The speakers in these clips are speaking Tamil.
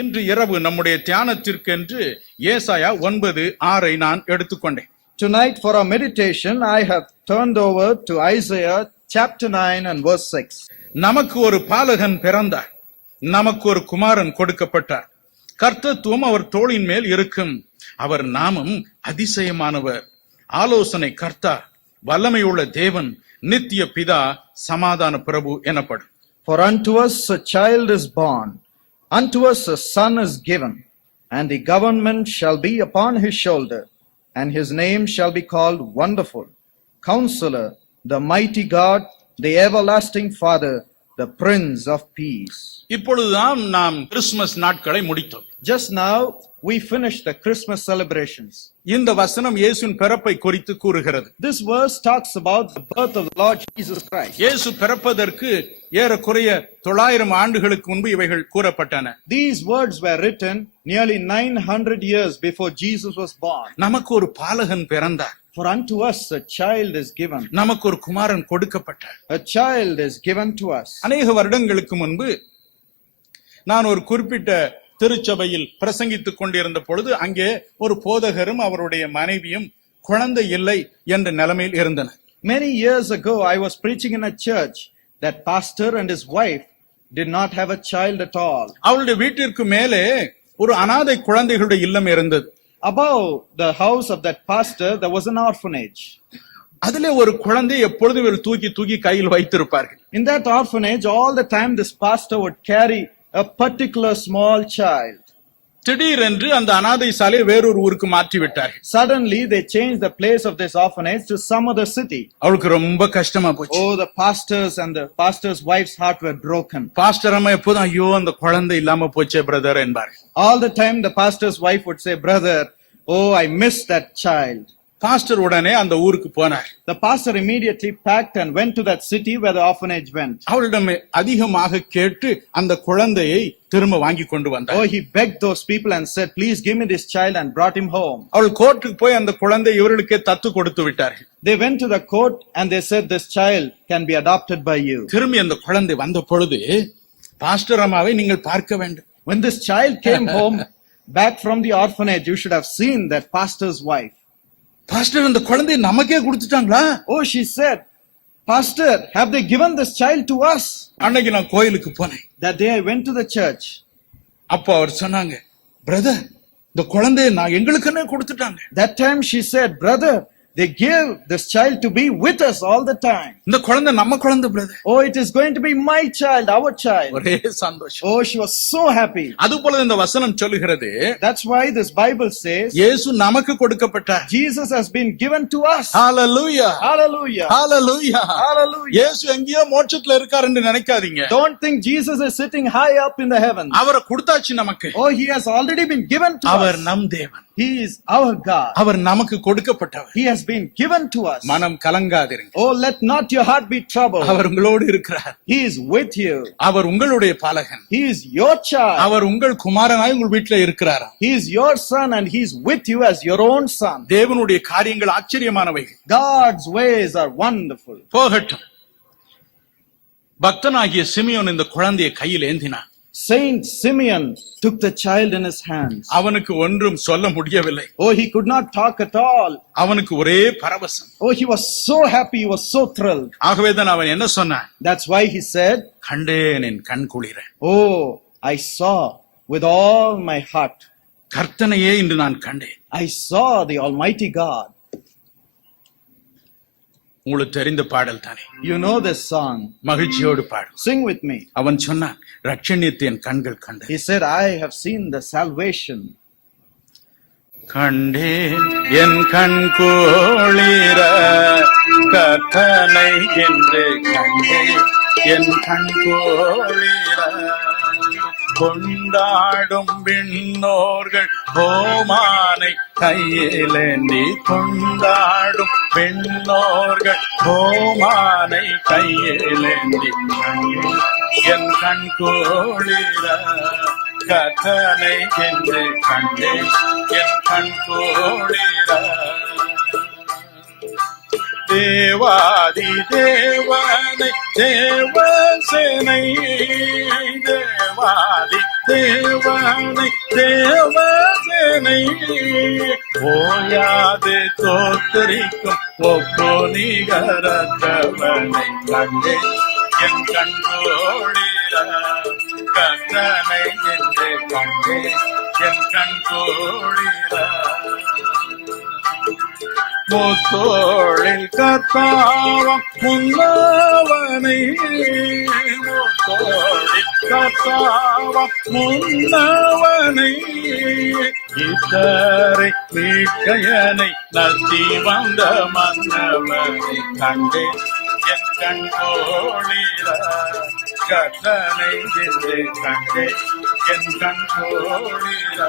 இன்று இரவு நம்முடைய தியானத்திற்கென்று ஏசாயா 9:6 நான் எடுத்துக்கொண்டேன். Tonight for our meditation, I have turned over to Isaiah chapter 9 and verse 6. நமக்கு ஒரு பாலகன் பிறந்தார், நமக்கு ஒரு குமாரன் கொடுக்கப்பட்டார், கர்த்தத்துவம் அவர் தோளின் மேல் இருக்கும், அவர் நாமம் அதிசயமானவர், ஆலோசனை கர்த்தா, வல்லமையுள்ள தேவன், நித்திய பிதா, சமாதான பிரபு எனப்படும். For unto us a child is born, unto us a son is given, and the government shall be upon his shoulder, and his name shall be called Wonderful, Counselor, the Mighty God, the Everlasting Father, the Prince of Peace. இப்பொழுதுதான் நாம் கிறிஸ்துமஸ் நாட்களை முடித்தோம். Just now we finished the Christmas celebrations. இந்த வசனம் இயேசுவின் பிறப்பை குறித்து கூறுகிறது. This verse talks about the birth of the Lord Jesus Christ. இயேசு பிறப்பதற்கு ஏறக்குறைய 900 ஆண்டுகளுக்கு முன்பு இவைகள் கூறப்பட்டன. These words were written nearly 900 years before Jesus was born. நமக்கு ஒரு பாலகன் பிறந்தார். For unto us a child is given. நமக்கு ஒரு குமாரன் கொடுக்கப்பட்டார். A child is given to us. அநேக வருடங்களுக்கு முன்பு நான் ஒரு குறிப்பிட்ட திருச்சபையில் பிரசங்கித்துக் கொண்டிருந்த பொழுது அங்கே ஒரு போதகரும் அவருடைய மனைவியும் குழந்தை இல்லை என்ற நிலைமையில் இருந்தனர். Many years ago I was preaching in a church that pastor and his wife did not have a child at all. அவருடைய வீட்டிற்கு மேலே ஒரு அனாதை குழந்தைகளுடைய இல்லம் இருந்தது. Above the house of that pastor there was an orphanage. அதிலே ஒரு குழந்தை எப்பொழுதும் இவர் தூக்கி தூக்கி கையில் வைத்திருப்பார்கள். In that orphanage all the time this pastor would carry a particular small child. திடீரென்று அந்த அனாதை சாலை வேறொரு ஊருக்கு மாற்றி விட்டார்கள். Suddenly they changed the place of this orphanage to some other city. அவளுக்கு ரொம்ப கஷ்டமா போச்சு. Oh, the pastors and the pastor's wife's heart were broken. Pastor அம்மா எப்போதும் ஐயோ அந்த குழந்தை இல்லாம போச்சே பிரதர் என்பார். All the time the pastor's wife would say, brother, oh, I missed that child. Pastor உடனே அந்த ஊருக்கு போனார். The pastor immediately packed and went to that city where the orphanage went. அவளிடம் அதிகமாக கேட்டு அந்த குழந்தையை திரும்ப வாங்கி கொண்டு வந்தார். Oh, he begged those people and said, please give me this child, and brought him home. அவள் கோர்ட்டுக்கு போய் அந்த குழந்தை இவர்களுக்கே தத்து கொடுத்து விட்டார்கள். They went to the court and they said this child can be adopted by you. திரும்பி அந்த குழந்தை வந்த பொழுது பாஸ்டர் அம்மாவை நீங்கள் பார்க்க வேண்டும். When this child came home back from the orphanage, you should have seen that pastor's wife. Pastor அந்த குழந்தையை நமக்கே கொடுத்துட்டாங்களா? Oh, she said, pastor, have they given this child to us? அன்னைக்கு நான் கோயிலுக்கு போனேன். That day I went to the church. அப்போ அவர் சொன்னாங்க, பிரதர் இந்த குழந்தையை நான் எங்களுக்குன்னே கொடுத்துட்டாங்க. That time she said, brother, they gave this child to be with us all the time. இந்த குழந்தை நம்ம குழந்தை brother. Oh, it is going to be my child, our child. ஒரே சந்தோஷம். Oh, she was so happy. அதுபோல இந்த வசனம் சொல்லுகிறது, That's why this Bible says இயேசு நமக்கு கொடுக்கப்பட்டார். Jesus has been given to us. Hallelujah. Hallelujah. Hallelujah. Hallelujah. இயேசு எங்கேயோ மோட்சத்துல இருக்காருன்னு நினைக்காதீங்க. Don't think Jesus is sitting high up in the heavens. அவரை கொடுத்தாச்சு நமக்கு. Oh, he has already been given to our us. நம் தேவன். He is our God. அவர் நமக்கு கொடுக்கப்பட்டவர். He has been given to us. மனம் கலங்காதிருங்க. Oh, let not your heart be troubled. அவர் உங்களோடு இருக்கிறார். He is with you. அவர் உங்களுடைய பாலகன். He is your child. அவர் உங்கள் குமாரனாய் உங்கள் வீட்டில் இருக்கிறார். He is your son and he is with you as your own son. தேவனுடைய காரியங்கள் ஆச்சரியமானவைகள். God's ways are wonderful. போகட்டும். பக்தனாகிய சிமியோன் இந்த குழந்தையை கையில் ஏந்தினான். Saint Simeon took the child in his hands. அவனுக்கு ஒன்றும் சொல்ல முடியவில்லை. Oh, he could not talk at all. அவனுக்கு ஒரே பரவசம். Oh, he was so happy, he was so thrilled. ஆகவேதான் அவன் என்ன சொன்னான்? That's why he said, கண்டேன் என் கண் குளிர. Oh, I saw with all my heart. கர்த்தனையே இன்று நான் கண்டேன். I saw the Almighty God. உங்களுக்கு தெரிந்த பாடல் தானே? You know this song. மகிழ்ச்சியோடு பாடு. Sing with me. அவன் சொன்னான், ரட்சணியத்தை என் கண்கள் கண்டேன். He said, I have seen the salvation. கண்டேன் என் கண் குளிர கர்த்தனை என்று கண்டேன் என் கண் குளிர கொண்டாடும் விண்ணோர்கள் கோமானை கையிலேந்தி கொண்டாடும் விண்ணோர்கள் கோமானை கையிலேந்தி என் கண் குளிர கர்த்தனை என்று கண்டேன் என் கண் குளிர தேவாதி தேவனை தேவசேனை தேவா தேவாதி தேவனை தேவசேனை ஓயாது தோத்தரிக்கும் ஒப்போ நிகரத்தவனை கண்டே என் கண்கோளிர கந்தனை என்று கண்டே என் கண்கோளிர முத்தோளில் கத்தாவம் முன்னவனை முத்தோளில் கத்தாவம் முன்னவனை இத்தரை மீட்கையனை நத்தி வந்த மன்னவனை கண்டே என் கண்கோளிர கத்தனை என்று கண்டே என் கண்கோளிர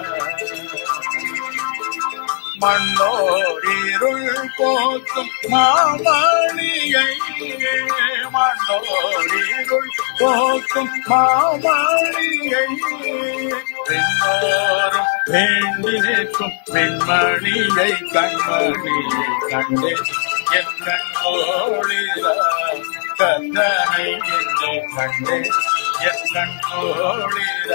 மண்ணோரிருள் போக்கும் மாமணியை மண்ணோரிருள் போக்கும் மாமணியை பின்னோரும் வேண்டி நிற்கும் பெண்மணியை கண்மணியை கண்டே என் கண்கோளிர கத்தனை என்று கண்டே என் கண்கோளிர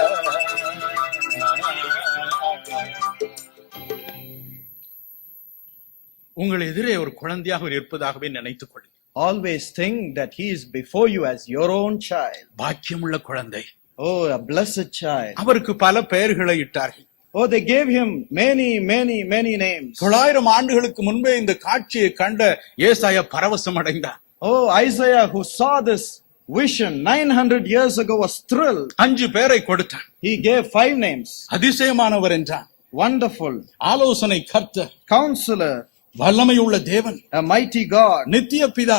உங்கள் எதிரே ஒரு குழந்தையாக இருப்பதாகவே நினைத்துக் கொள்ளுங்கள். Always think that he is before you as your own child. பாக்கியமுள்ள குழந்தை. Oh, a blessed child. அவருக்கு பல பெயர்களை இட்டார்கள். Oh, they gave him many names. 900 ஆண்டுகளுக்கு முன்பே இந்த காட்சியை கண்ட ஏசாயா பரவசம் அடைந்தார். Oh, Isaiah, who saw this vision 900 years ago, was thrilled. 5 பேரை கொடுத்தார். He gave 5 names. அதிசயமானவர் என்றார். Wonderful, ஆலோசனை கர்த்தர், Counselor, வல்லமையுள்ள தேவன், a mighty God, நித்திய பிதா,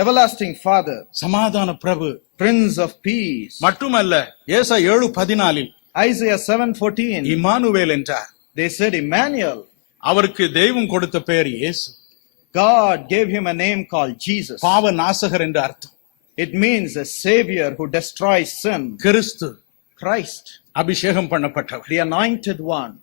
everlasting Father, சமாதான பிரபு, Prince of Peace. மட்டுமல்ல ஏசாயா 7:14 Isaiah 7:14, இம்மானுவேல் என்றார். they said Emmanuel. அவருக்கு தெய்வம் கொடுத்த பெயர் இயேசு. God gave him a name called Jesus. பாவ நாசகர் என்று அர்த்தம். It means a savior who destroys sin. Kristu, Christ, அபிஷேகம் பண்ணப்பட்டவர். the anointed one.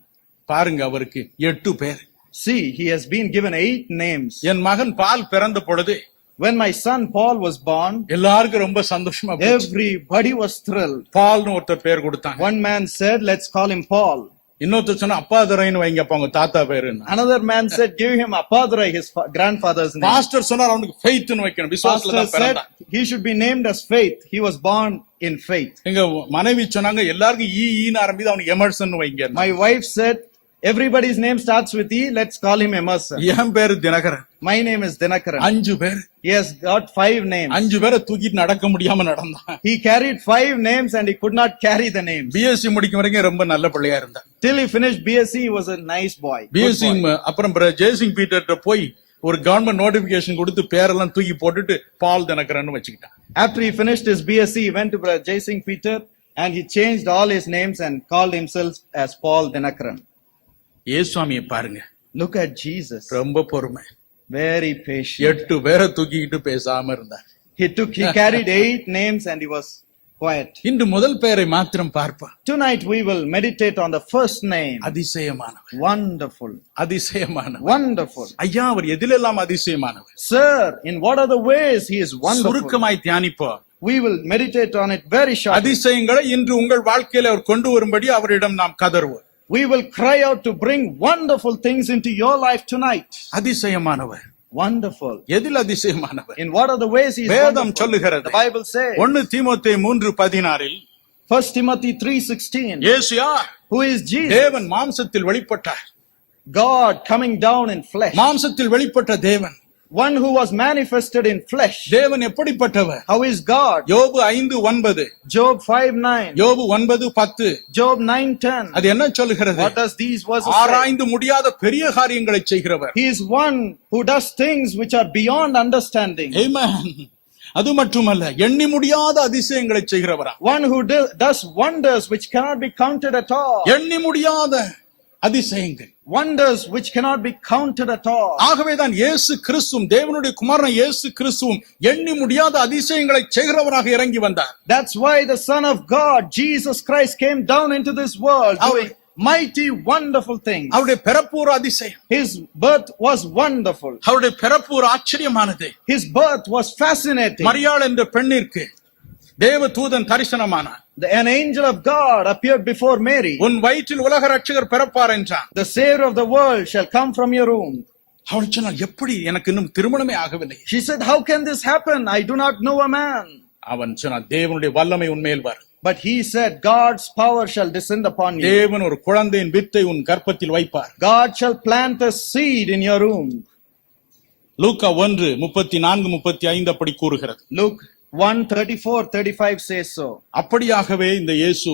பாருங்க, அவருக்கு 8 பேர். See, he has been given 8 names. என் மகன் பால் பிறந்த பொழுது When my son Paul was born, எல்லாருக்கும் ரொம்ப சந்தோஷமா போச்சு. everybody was thrilled. பால்னு ஒருத்தர் பேர் கொடுத்தாங்க. One man said, let's call him Paul. இன்னொருத்தர் சொன்னா அப்பாதுரைன்னு வைங்கப்பா உங்க தாத்தா பேருன்னு. Another man said, give him Apadrai, his grandfather's name. Pastor சொன்னார் அவனுக்கு ஃபெய்த்னு வைக்கணும். விசுவாசத்துல Pastor தான் said பிறந்தான். he should be named as Faith. He was born in faith. எங்க மனைவி சொன்னாங்க எல்லாருக்கும் ஈன்னு ஆரம்பிது அவனுக்கு எமர்சன் வைங்க. My wife said, everybody's name starts with E, let's call him Emerson. என் பேரு Dinakaran. My name is Dinakaran. 5 பேர். He has got 5 names. 5 பேரை தூக்கிட்டு நடக்க முடியாம நடந்தான். He carried 5 names and he could not carry the names. BSc முடிக்கும் வரைக்கும் ரொம்ப நல்ல பிள்ளையா இருந்தான். Till he finished BSc, he was a nice boy. BSc அப்புறம் ஜெய்சிங் பீட்டர்ட்ட போய் ஒரு கவர்மெண்ட் நோட்டிபிகேஷன் கொடுத்து பேரெல்லாம் தூக்கி போட்டுட்டு பால் Dinakaran வச்சுக்கிட்டான். After he finished his BSc, he went to Brother Jay Singh Peter and he changed all his names and called himself as Paul Dinakaran. ஏசுவாமியை பாருங்க. Look at Jesus. ரொம்ப பொறுமை. Very patient. 8 பேரை தூக்கிக்கிட்டு பேசாம இருந்தார். He carried 8 names and he was quiet. இன்று முதல் பெயரை மாத்திரம் பார்ப்போம். Tonight we will meditate on the first name. அதிசயமானவர். Wonderful. அதிசயமானவர். Wonderful. ஐயா, அவர் எதிலெல்லாம் அதிசயமானவர்? Sir, in what are the ways he is wonderful? சுருக்கமாய் தியானிப்போம். We will meditate on it very shortly. அதிசயங்களை இன்று உங்கள் வாழ்க்கையில அவர் கொண்டு வரும்படி அவரிடம் நாம் கதறுவோம். We will cry out to bring wonderful things into your life tonight. அதிசயமானவர். Wonderful. எதில் அதிசயமானவர்? In what are the ways he is வேதம் wonderful? சொல்லுகிறது. The Bible says. 1 தீமோத்தேயு 3:16 1 Timothy 3:16. இயேசு யார்? Who is Jesus? தேவன் மாம்சத்தில் வெளிப்பட்டார். God coming down in flesh. மாம்சத்தில் வெளிப்பட்ட தேவன். One who was manifested in flesh. தேவன் எப்படிப்பட்டவர்? How is God? யோபு 5:9, Job 5:9. யோபு 9:10. Job 9:10. அது என்ன சொல்லுகிறது? What does these verses say? ஆராய்ந்து முடியாத பெரிய காரியங்களை செய்கிறவர். He is one who does things which are beyond understanding. Amen. அது மட்டுமல்ல, எண்ணி முடியாத அதிசயங்களை செய்கிறவரா. One who does wonders which cannot be counted at all. எண்ணி முடியாத அதிசயங்கள். Wonders which cannot be counted at all. ஆகவேதான் இயேசு கிறிஸ்துவும் தேவனுடைய குமாரன் இயேசு கிறிஸ்துவும் எண்ணி முடியாத அதிசயங்களை செய்கிறவராக இறங்கி வந்தார். That's why the Son of God, Jesus Christ, came down into this world doing mighty wonderful things. அவருடைய பிறப்பு ஒரு அதிசயம். His birth was wonderful. அவருடைய பிறப்பு ஒரு ஆச்சரியமானது. His birth was fascinating. மரியாள் என்ற பெண்ணிற்கு தேவ தூதன் தரிசனமானார். an angel of God appeared before Mary. உன் வயிற்றில் உலக ரட்சகர் பிறப்பார் என்றான். The Savior of the world shall come from your womb. அவள் சொன்னாள், எப்படி, எனக்கு இன்னும் திருமணமே ஆகவில்லை. She said, how can this happen? I do not know a man. அவன் சொன்னான், தேவனுடைய வல்லமை உன்மேல் வரும். But he said, God's power shall descend upon you. தேவன் ஒரு குழந்தையின் வித்தை உன் கர்ப்பத்தில் வைப்பார். God shall plant a seed in your womb. லூக்கா 1:34-35 அப்படி கூறுகிறது. Luke 1:34-35 says so. அப்படியாகவே இந்த இயேசு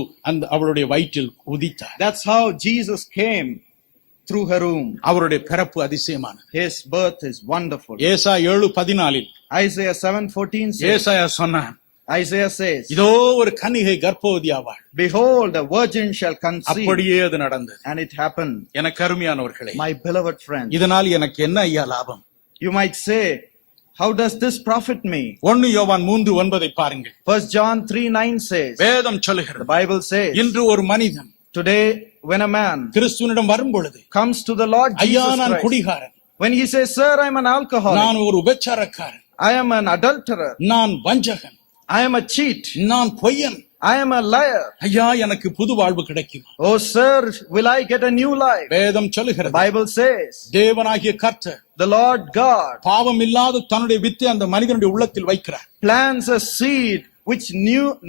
அவளுடைய வயிற்றில் உதித்தார். That's how Jesus came through her womb. அவருடைய பிறப்பு அதிசயமானது. His birth is wonderful. ஏசாயா 7:14 Isaiah 7:14 says, ஏசாயா சொன்னான், Isaiah says, இதோ ஒரு கன்னிகை கர்ப்பவதி ஆவாள். behold, a virgin shall conceive. அப்படியே அது நடந்தது. And it happened. எனக்கு அருமையானவர்களே, My beloved friend, இதனால் எனக்கு என்ன ஐயா லாபம்? you might say, how does this profit me? 1 யோவான் 3:9 பாருங்கள். 1 John 3:9 says, வேதம் the சொல்லுகிறது, Bible says, இன்று ஒரு மனிதன் today when a man கிறிஸ்துவினிடம் வரும் பொழுது, comes to the Lord ஐயா Jesus நான் Christ, குடிகாரன், when he says, sir, I am an alcoholic, நான் ஒரு உபச்சாரக்காரன், I am an adulterer, நான் வஞ்சகன், I am a cheat, நான் பொய்யன், I am a liar. ஐயா எனக்கு புது வாழ்வு கிடைக்கும். Oh sir, will I get a new life? வேதம் The சொல்லுகிறது, Bible says, தேவனாகிய கர்த்தர் the Lord God பாவம் இல்லாத தன்னுடைய வித்தை அந்த மனிதனுடைய உள்ளத்தில் வைக்கிறார். plants a seed which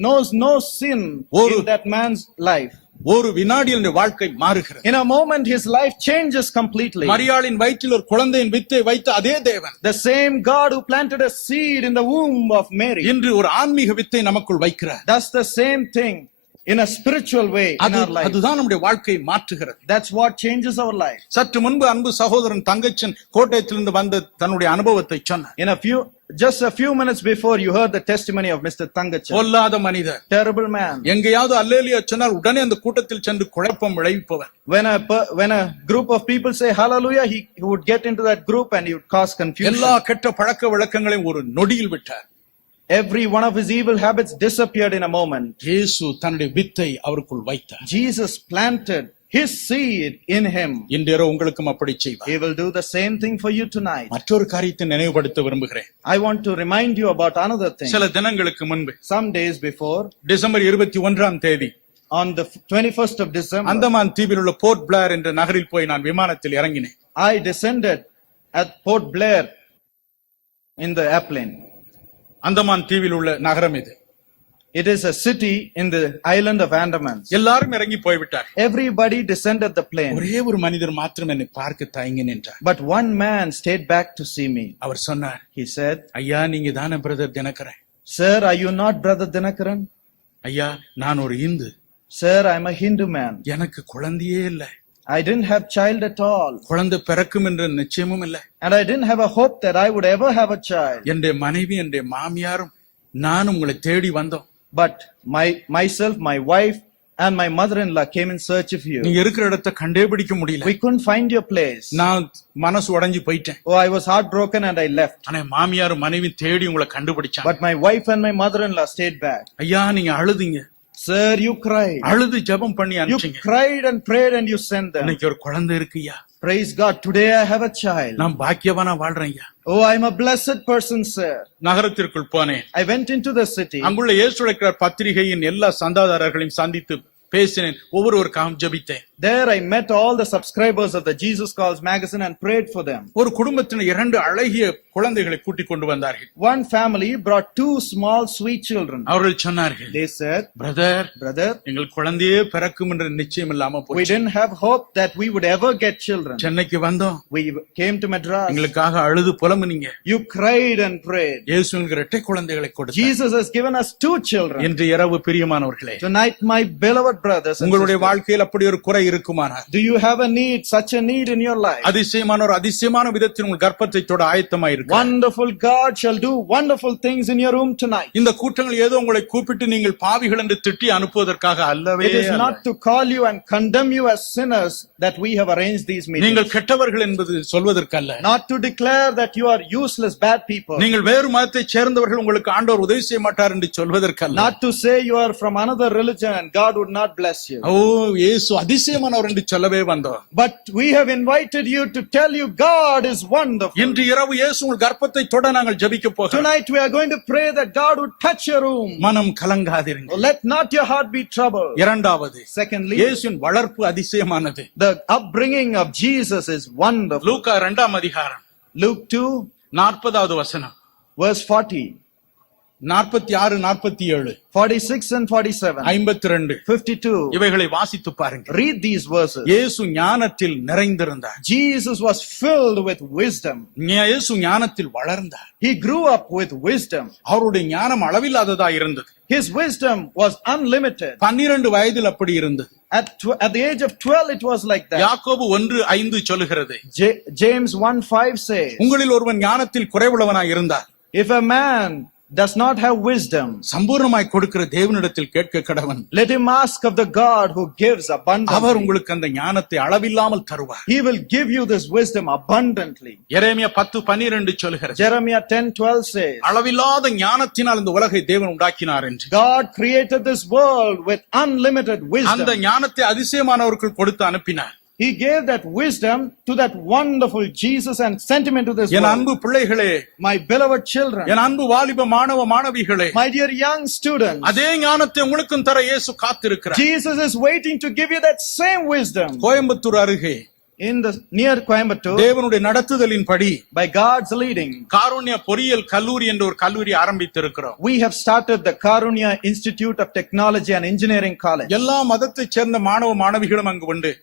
knows no sin in that man's life. ஒரு வினாடியில் வாழ்க்கை மாறுகிறது. In a moment, his life changes completely. மரியாளின் வயிற்றில் ஒரு குழந்தையின் வித்தை வைத்த அதே தேவன், The same God who planted a seed in the womb of Mary, இன்று ஒரு ஆன்மீக வித்தை நமக்குள் வைக்கிறார். does the same thing in a spiritual way in our life. அதுதான் நம்முடைய வாழ்க்கையை மாற்றுகிறது. That's what changes our life. சற்று முன்பு அன்பு சகோதரன் தங்கச்சன் கோட்டயத்திலிருந்து வந்த தன்னுடைய அனுபவத்தை சொன்னார். Just a few minutes before, you heard the testimony of Mr. Thangachan. பொல்லாத மனிதர், Terrible man. எங்கேயாவது அல்லேலியா சொன்னால் உடனே அந்த கூட்டத்தில் சென்று குழப்பம் விளைவிப்பவர். When a group of people say hallelujah, he would get into that group and he would cause confusion. எல்லா கெட்ட பழக்க வழக்கங்களையும் ஒரு நொடியில் விட்டார். Every one of his evil habits disappeared in a moment. இயேசு தன்னுடைய வித்தை அவருக்குள் வைத்தார். Jesus planted his seed in him. இன்றைய உங்களுக்கும் அப்படி செய்வார். He will do the same thing for you tonight. மற்றொரு காரியத்தை நினைவுபடுத்த விரும்புகிறேன். I want to remind you about another thing. சில தினங்களுக்கு முன்பு, Some days before, December 21 on the 21st of December, Andaman தீவில் உள்ள போர்ட் பிளேர் என்ற நகரில் போய் நான் விமானத்தில் இறங்கினேன். I descended at Port Blair in the airplane. Andaman தீவில் உள்ள நகரம் இது. It is a city in the island of Andaman. எல்லாரும் இறங்கி போய்விட்டார். Everybody descended the plane. ஒரே ஒரு மனிதர் மாத்திரம் என்னை பார்க்க தயங்கி நின்றார். But one man stayed back to see me. அவர் சொன்னார், He said, ஐயா நீங்க தானே brother Dinakaran? Sir, are you not Brother Dinakaran? ஐயா நான் ஒரு Hindu. Sir, I am a Hindu man. எனக்கு குழந்தையே இல்ல. I didn't have child at all. குழந்தை பிறக்கும் என்ற நிச்சயமும் இல்ல. And I didn't have a hope that I would ever have a child. என்னுடைய மனைவி என்னுடைய மாமியாரும் நானும் உங்களை தேடி வந்தோம். But myself, my wife and my mother-in-law came in search of you. நீங்க இருக்கிற இடத்தை கண்டுபிடிக்க முடியல. We couldn't find your place. நான் மனசு உடைஞ்சு போயிட்டேன். Oh, I was heartbroken and I left. ஆனா மாமியாரும் மனைவி தேடி உங்களை கண்டுபிடிச்சாங்க. But my wife and my mother-in-law stayed back. ஐயா நீங்க அழுதீங்க. Sir, you cried. அழுது ஜெபம் பண்ணி You அனுப்பிச்சீங்க. cried and prayed and you sent them. இன்னைக்கு ஒரு குழந்தை இருக்குயா. Praise God, today I have a child. நான் பாக்கியவானா வாழ்றேன் ஐயா. Oh, I'm a blessed person, sir. நகரத்திற்குள் போனேன். I went into the city. அங்குள்ள இயேசு அழைக்கிறார் பத்திரிகையின் எல்லா சந்தாதாரர்களையும் சந்தித்து பேசினேன். ஒவ்வொருவருக்காகவும் ஜெபித்தேன். There I met all the subscribers of the Jesus Calls magazine and prayed for them. ஒரு குடும்பத்தினர் 2 அழகிய குழந்தைகளை கூட்டிக் கொண்டு வந்தார்கள். One family brought 2 small sweet children. அவர்கள் சொன்னார்கள், They said, Brother, எங்கள் குழந்தையே பிறக்கும் என்ற நிச்சயம் இல்லாம we போச்சு. didn't have hope that we would ever get children. சென்னைக்கு வந்தோம். We came to Madras. எங்களுக்காக அழுது புலம்புனீங்க. You cried and prayed. இயேசு எங்களுக்கு இரட்டை குழந்தைகளை கொடுத்தார். Jesus has given us 2 children. இன்று இரவு பிரியமானவர்களே, Tonight, my beloved brothers and உங்களுடைய sisters, வாழ்க்கையில் அப்படி ஒரு குறை இருக்குமானால், do you have a need, such a need in your life? அதிசயமான ஒரு அதிசயமான விதத்தில் உங்கள் கர்ப்பத்தை தொட ஆயத்தமாயிருக்கு. Wonderful God shall do wonderful things in your room tonight. இந்த கூட்டங்கள் ஏதோ உங்களை கூப்பிட்டு நீங்கள் பாவிகள் என்று திட்டி அனுப்புவதற்காக அல்லவே It is not to call you and condemn you as sinners that we have arranged these meetings. நீங்கள் கெட்டவர்கள் என்பது சொல்வதற்கல்ல. Not to declare that you are useless, bad people. நீங்கள் வேறு மதத்தை சேர்ந்தவர்கள் உங்களுக்கு ஆண்டவர் உதவி செய்ய மாட்டார் என்று சொல்வதற்கல்ல. Not to say you are from another religion and God would not not bless you. ஓ இயேசு அதிசயமானவர் என்று சொல்லவே வந்தோம். But we have invited you to tell you God is wonderful. இன்று இரவு இயேசு உங்கள் கர்ப்பத்தை தொட நாங்கள் ஜெபிக்க போகிறோம். Tonight we are going to pray that God would touch your room. மனம் கலங்காதிருங்கள். Let not your heart be troubled. இரண்டாவது, Secondly, இயேசுவின் வளர்ப்பு அதிசயமானது. the upbringing of Jesus is wonderful. லூக்கா 2ஆம் அதிகாரம் Luke 2, 40வது வசனம், verse 40, 46, 47, 46 and 47, 52 52. இவைகளை வாசித்து பாருங்க. Read these verses. இயேசு ஞானத்தில் நிறைந்திருந்தார். Jesus was filled with wisdom. இயேசு ஞானத்தில் வளர்ந்தார். He grew up with wisdom. அவருடைய ஞானம் அளவில்லாததா இருந்தது. His wisdom was unlimited. 12 வயதில் அப்படி இருந்தது. At the age of 12, it was like that. யாக்கோபு 1:5 சொல்லுகிறது, James 1:5 says, உங்களில் ஒருவன் ஞானத்தில் குறைவுள்ளவனாய் இருந்தார், if a man does not have wisdom, சம்பூர்ணமாய் கொடுக்கிற தேவனிடத்தில் கேட்க கடவன். let him ask of the God who gives our abundantly. உங்களுக்கு அந்த ஞானத்தை அளவில்லாமல் தருவார். He will give you this wisdom abundantly. எரேமியா 10:12 சொல்லுகிறது, Jeremiah 10:12 says, அளவில்லாத ஞானத்தினால் இந்த உலகை தேவன் உண்டாக்கினார் என்று. God created this world with unlimited அந்த wisdom. ஞானத்தை அதிசயமானவருக்கு கொடுத்து அனுப்பினார். He gave that wisdom to that wonderful Jesus and sent him into this N world. அன்பு பிள்ளைகளே, My beloved children, என் அன்பு வாலிப மாணவ மாணவிகளே, my dear young students, அதே ஞானத்தை உங்களுக்கும் தர இயேசு காத்திருக்கிறார். Jesus is waiting to give you that same wisdom. Coimbatore அருகே In the near Coimbatore, தேவனுடைய நடத்துதலின்படி by God's leading, காருண்ய பொறியியல் கல்லூரி என்ற ஒரு கல்லூரி ஆரம்பித்திருக்கிறோம். we have started the Karunya Institute of Technology and Engineering College. எல்லா மதத்தைச் சேர்ந்த மாணவ மாணவிகளும் அங்கு உண்டு.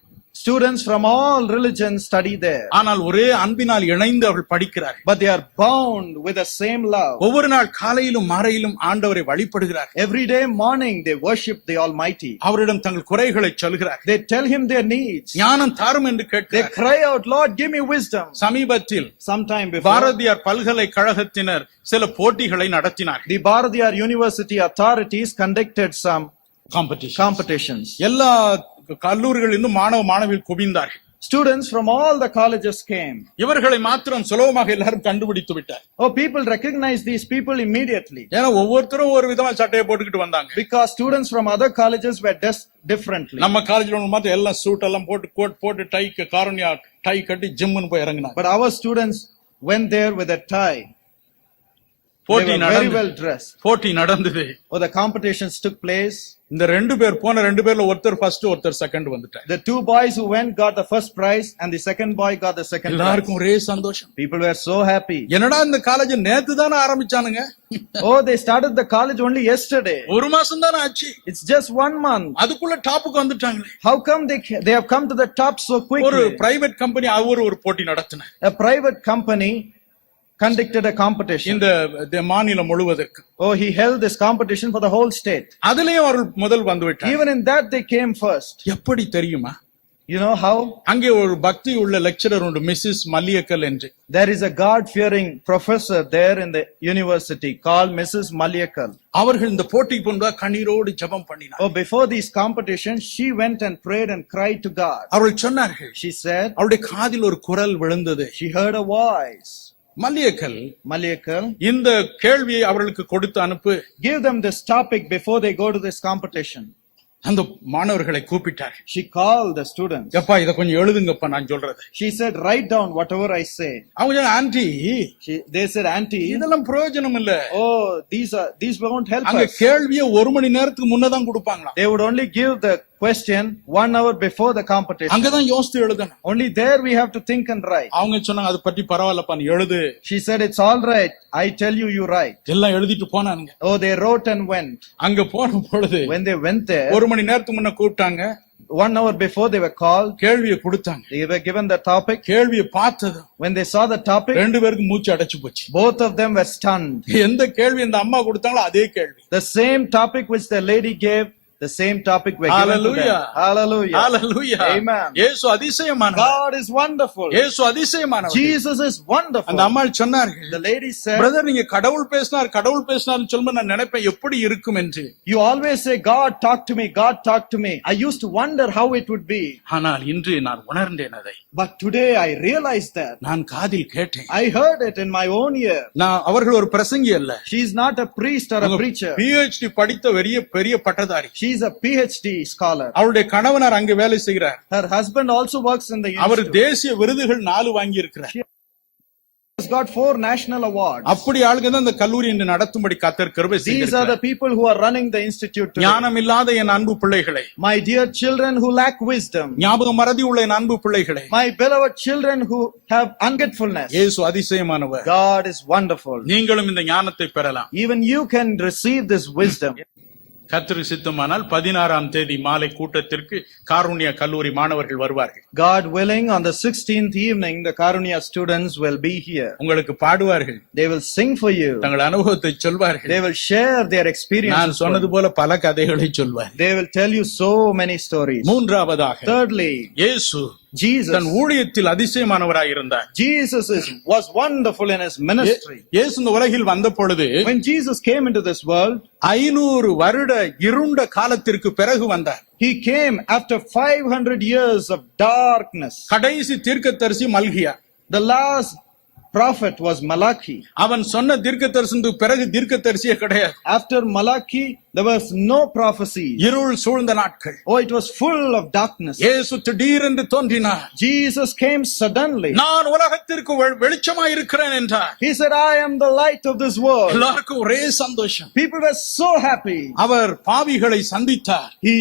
Students from all religions study there, ஆனால் ஒரே அன்பினால் இணைந்து அவர்கள் படிக்கிறார்கள். but they are bound with the same love. ஒவ்வொரு நாள் காலையிலும் மாலையிலும் ஆண்டவரை வழிபடுகிறார்கள். Every day morning they worship the Almighty. அவரிடம் தங்கள் குறைகளை சொல்கிறார்கள். They tell him their needs. ஞானம் தாரும் என்று They கேட்கிறார்கள். cry out, Lord, give me wisdom. சமீபத்தில் Sometime before, பாரதியார் பல்கலைக்கழகத்தினர் சில போட்டிகளை நடத்தினார்கள். the Bharatiyar University authorities conducted some competition. competitions. எல்லா கல்லூரிகளிலும் மாணவ மாணவிகள் குவிந்தார்கள். Students from all the colleges came. இவர்களை மாத்திரம் சுலபமாக எல்லாரும் கண்டுபிடித்து விட்டார். Oh, people recognized these people immediately. ஏன்னா ஒவ்வொருத்தரும் ஒரு விதமா சட்டையை போட்டுக்கிட்டு வந்தாங்க. Because students from other colleges were dressed differently. நம்ம காலேஜ்ல மாத்திரம் எல்லாம் சூட் எல்லாம் போட்டு கோட் போட்டு டைக்கு காரணியா டை கட்டி ஜிம்முன்னு போய் இறங்கினாங்க. But our students went there with a tie. They போட்டி were very well நடந்தது. dressed. போட்டி நடந்தது. Oh, the competitions took place. இந்த ரெண்டு பேர்ல ஒருத்தர் ஃபர்ஸ்ட் ஒருத்தர் செகண்ட் வந்துட்டார். The two boys who went got the first prize and the second boy got the second prize. எல்லாருக்கும் ஒரே சந்தோஷம். People were so happy. என்னடா இந்த காலேஜ் நேத்து தானே ஆரம்பிச்சானுங்க. Oh, they started the college only yesterday. ஒரு மாசம் தானே ஆச்சு. It's just 1 month. அதுக்குள்ள டாப்புக்கு வந்துட்டாங்களே. How come they have come to the top so ஒரு quickly? பிரைவேட் கம்பெனி ஒரு போட்டி நடத்தினார். A private company conducted a competition. இந்த மாநிலம் முழுவதற்கு. Oh, he held this competition for the whole state. அதுலயும் அவர்கள் முதல் வந்து விட்டார். Even in that they came first. எப்படி தெரியுமா? You know how? அங்கே ஒரு பக்தி உள்ள லெக்சரர் உண்டு, மிஸ்ஸஸ் மல்லியக்கல் என்று. There is a God-fearing professor there in the university called Mrs. Malyakal. அவர்கள் இந்த போட்டிக்கு போனதா கண்ணீரோடு ஜெபம் பண்ணினார். Oh, before these competitions, she went and prayed and cried to God. அவர்கள் சொன்னார்கள், She said, அவருடைய காதில் ஒரு குரல் விழுந்தது. she heard a voice. மல்லியக்கல், Malyakal, இந்த கேள்வியை அவர்களுக்கு கொடுத்து அனுப்பு. give them this topic before they go to this competition. அந்த மாணவர்களை கூப்பிட்டார். She called the students. எப்பா இத கொஞ்சம் எழுதுங்கப்பா நான் சொல்றது. She said, write down whatever I say. அவங்க ஆன்ட்டி, They said, auntie, இதெல்லாம் பிரயோஜனம் இல்ல. oh, these won't help அங்க us. கேள்வியை 1 மணி நேரத்துக்கு முன்னதான் கொடுப்பாங்களா. They would only give the question 1 hour before the competition. அங்கதான் யோசித்து எழுதணும். Only there we have to think and write. அவங்க சொன்னாங்க அது பற்றி பரவாயில்லப்பா நீ எழுது. She said, it's all right. I tell you, you write. எல்லாம் எழுதிட்டு போனானுங்க. Oh, they wrote and went. அங்க போன பொழுது When they went there, 1 மணி நேரத்துக்கு முன்ன கூப்பிட்டாங்க. 1 hour before they were called, கேள்வியை கொடுத்தாங்க. they were given the topic. கேள்வியை பார்த்தது When they saw the topic, ரெண்டு பேருக்கு மூச்சு அடைச்சு போச்சு. both of them were stunned. எந்த கேள்வி இந்த அம்மா கொடுத்தாங்களோ அதே கேள்வி. The same topic which the lady gave, the same topic were given to Hallelujah. them. Hallelujah. Hallelujah. Amen. இயேசு அதிசயமானவர். God is wonderful. இயேசு அதிசயமானவர். Jesus is wonderful. அந்த அம்மா சொன்னார்கள், The lady said, பிரதர் நீங்க கடவுள் பேசினார்னு சொல்லும்போது நான் நினைப்பேன் எப்படி இருக்கும் என்று. you always say, God talk to me, God talk to me. I used to wonder how it would be. ஆனால் இன்று நான் உணர்ந்தேன் அதை. But today I realized that. நான் காதில் கேட்டேன். I heard it in my own ear. அவர்கள் ஒரு பிரசங்கி அல்ல. She is not a priest or a preacher. PhD படித்த பெரிய பட்டதாரி. She She's a PhD scholar. அவருடைய கணவனார் அங்கே வேலை செய்கிறார். Her husband also works in the our institute. தேசிய விருதுகள் 4 வாங்கி இருக்கிறார். Has got 4 national awards. அப்படி ஆளுங்க தான் இந்த கல்லூரி இன்று நடத்தும்படி கர்த்தர் கிருபை These are the செய்திருக்கிறார். people who are running the institute today. ஞானம் இல்லாத என் அன்பு பிள்ளைகளை, My dear children who lack wisdom. ஞாபக மறதி உள்ள என் அன்பு பிள்ளைகளை, My beloved children who have ungetfulness. இயேசு அதிசயமானவர். God is wonderful. நீங்களும் இந்த ஞானத்தை பெறலாம். Even you can receive this wisdom. கர்த்தருக்கு சித்தமானால் 16ஆம் தேதி மாலை கூட்டத்திற்கு காருண்யா கல்லூரி மாணவர்கள் வருவார்கள். God willing, on the 16th evening, the Karunya students will be here. உங்களுக்கு பாடுவார்கள், They will sing for you. தங்கள் அனுபவத்தை சொல்வார்கள். They will share their நான் experiences. சொன்னது போல பல கதைகளை சொல்வார்கள். They will tell you so many stories. மூன்றாவதாக, Thirdly, இயேசு Jesus. தன் ஊழியத்தில் அதிசயமானவராய் இருந்தார். Jesus was wonderful in his ministry. இயேசு இந்த உலகில் வந்த பொழுது When Jesus came into this world, 500 வருட இருண்ட காலத்திற்கு பிறகு வந்தார். he came after 500 years of darkness. கடைசி தீர்க்கதரிசி மல்கியா. The last prophet was Malachi. அவன் சொன்ன தீர்க்கதரிசனத்துக்கு பிறகு தீர்க்கதரிசியே கிடையாது. After Malachi, there was no prophecy. இருள் சூழ்ந்த நாட்கள். Oh, it was full of darkness. இயேசு திடீரென்று தோன்றினார். Jesus came suddenly. நான் உலகத்திற்கு வெளிச்சமாய் இருக்கிறேன் என்றார். He said, I am the light of this world. எல்லாருக்கும் ஒரே சந்தோஷம். People were so happy. அவர் பாவிகளை சந்தித்தார். He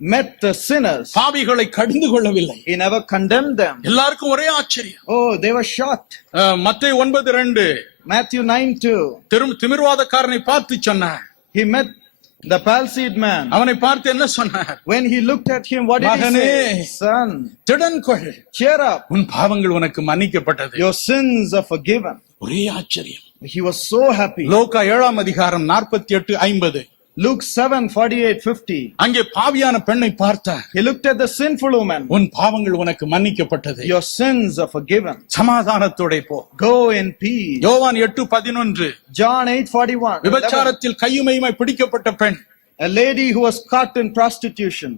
met the sinners. பாவிகளை கடிந்து கொள்ளவில்லை. He never condemned them. எல்லாருக்கும் ஒரே ஆச்சரியம். Oh, they were shocked. மத்தேயு 9:2 Matthew 9:2. திமிர்வாதக்காரனை பார்த்து சொன்னார். He met the palsied man. அவனை பார்த்து என்ன சொன்னார்? When he looked at him, what did he மகனே, say? Son, திடன் கொள், cheer up. உன் பாவங்கள் உனக்கு மன்னிக்கப்பட்டது. Your sins are forgiven. ஒரே ஆச்சரியம். He was so happy. லூக்கா 7ஆம் அதிகாரம் 48-50. Luke 7:48-50. அங்கே பாவியான பெண்ணை பார்த்தார். He looked at the sinful woman. உன் பாவங்கள் உனக்கு மன்னிக்கப்பட்டது. Your sins are forgiven. சமாதானத்தோட போ. Go in peace. யோவான் 8:11. John 8:41. விபச்சாரத்தில் கையுமையுமாய் பிடிக்கப்பட்ட பெண். A lady who was caught in prostitution.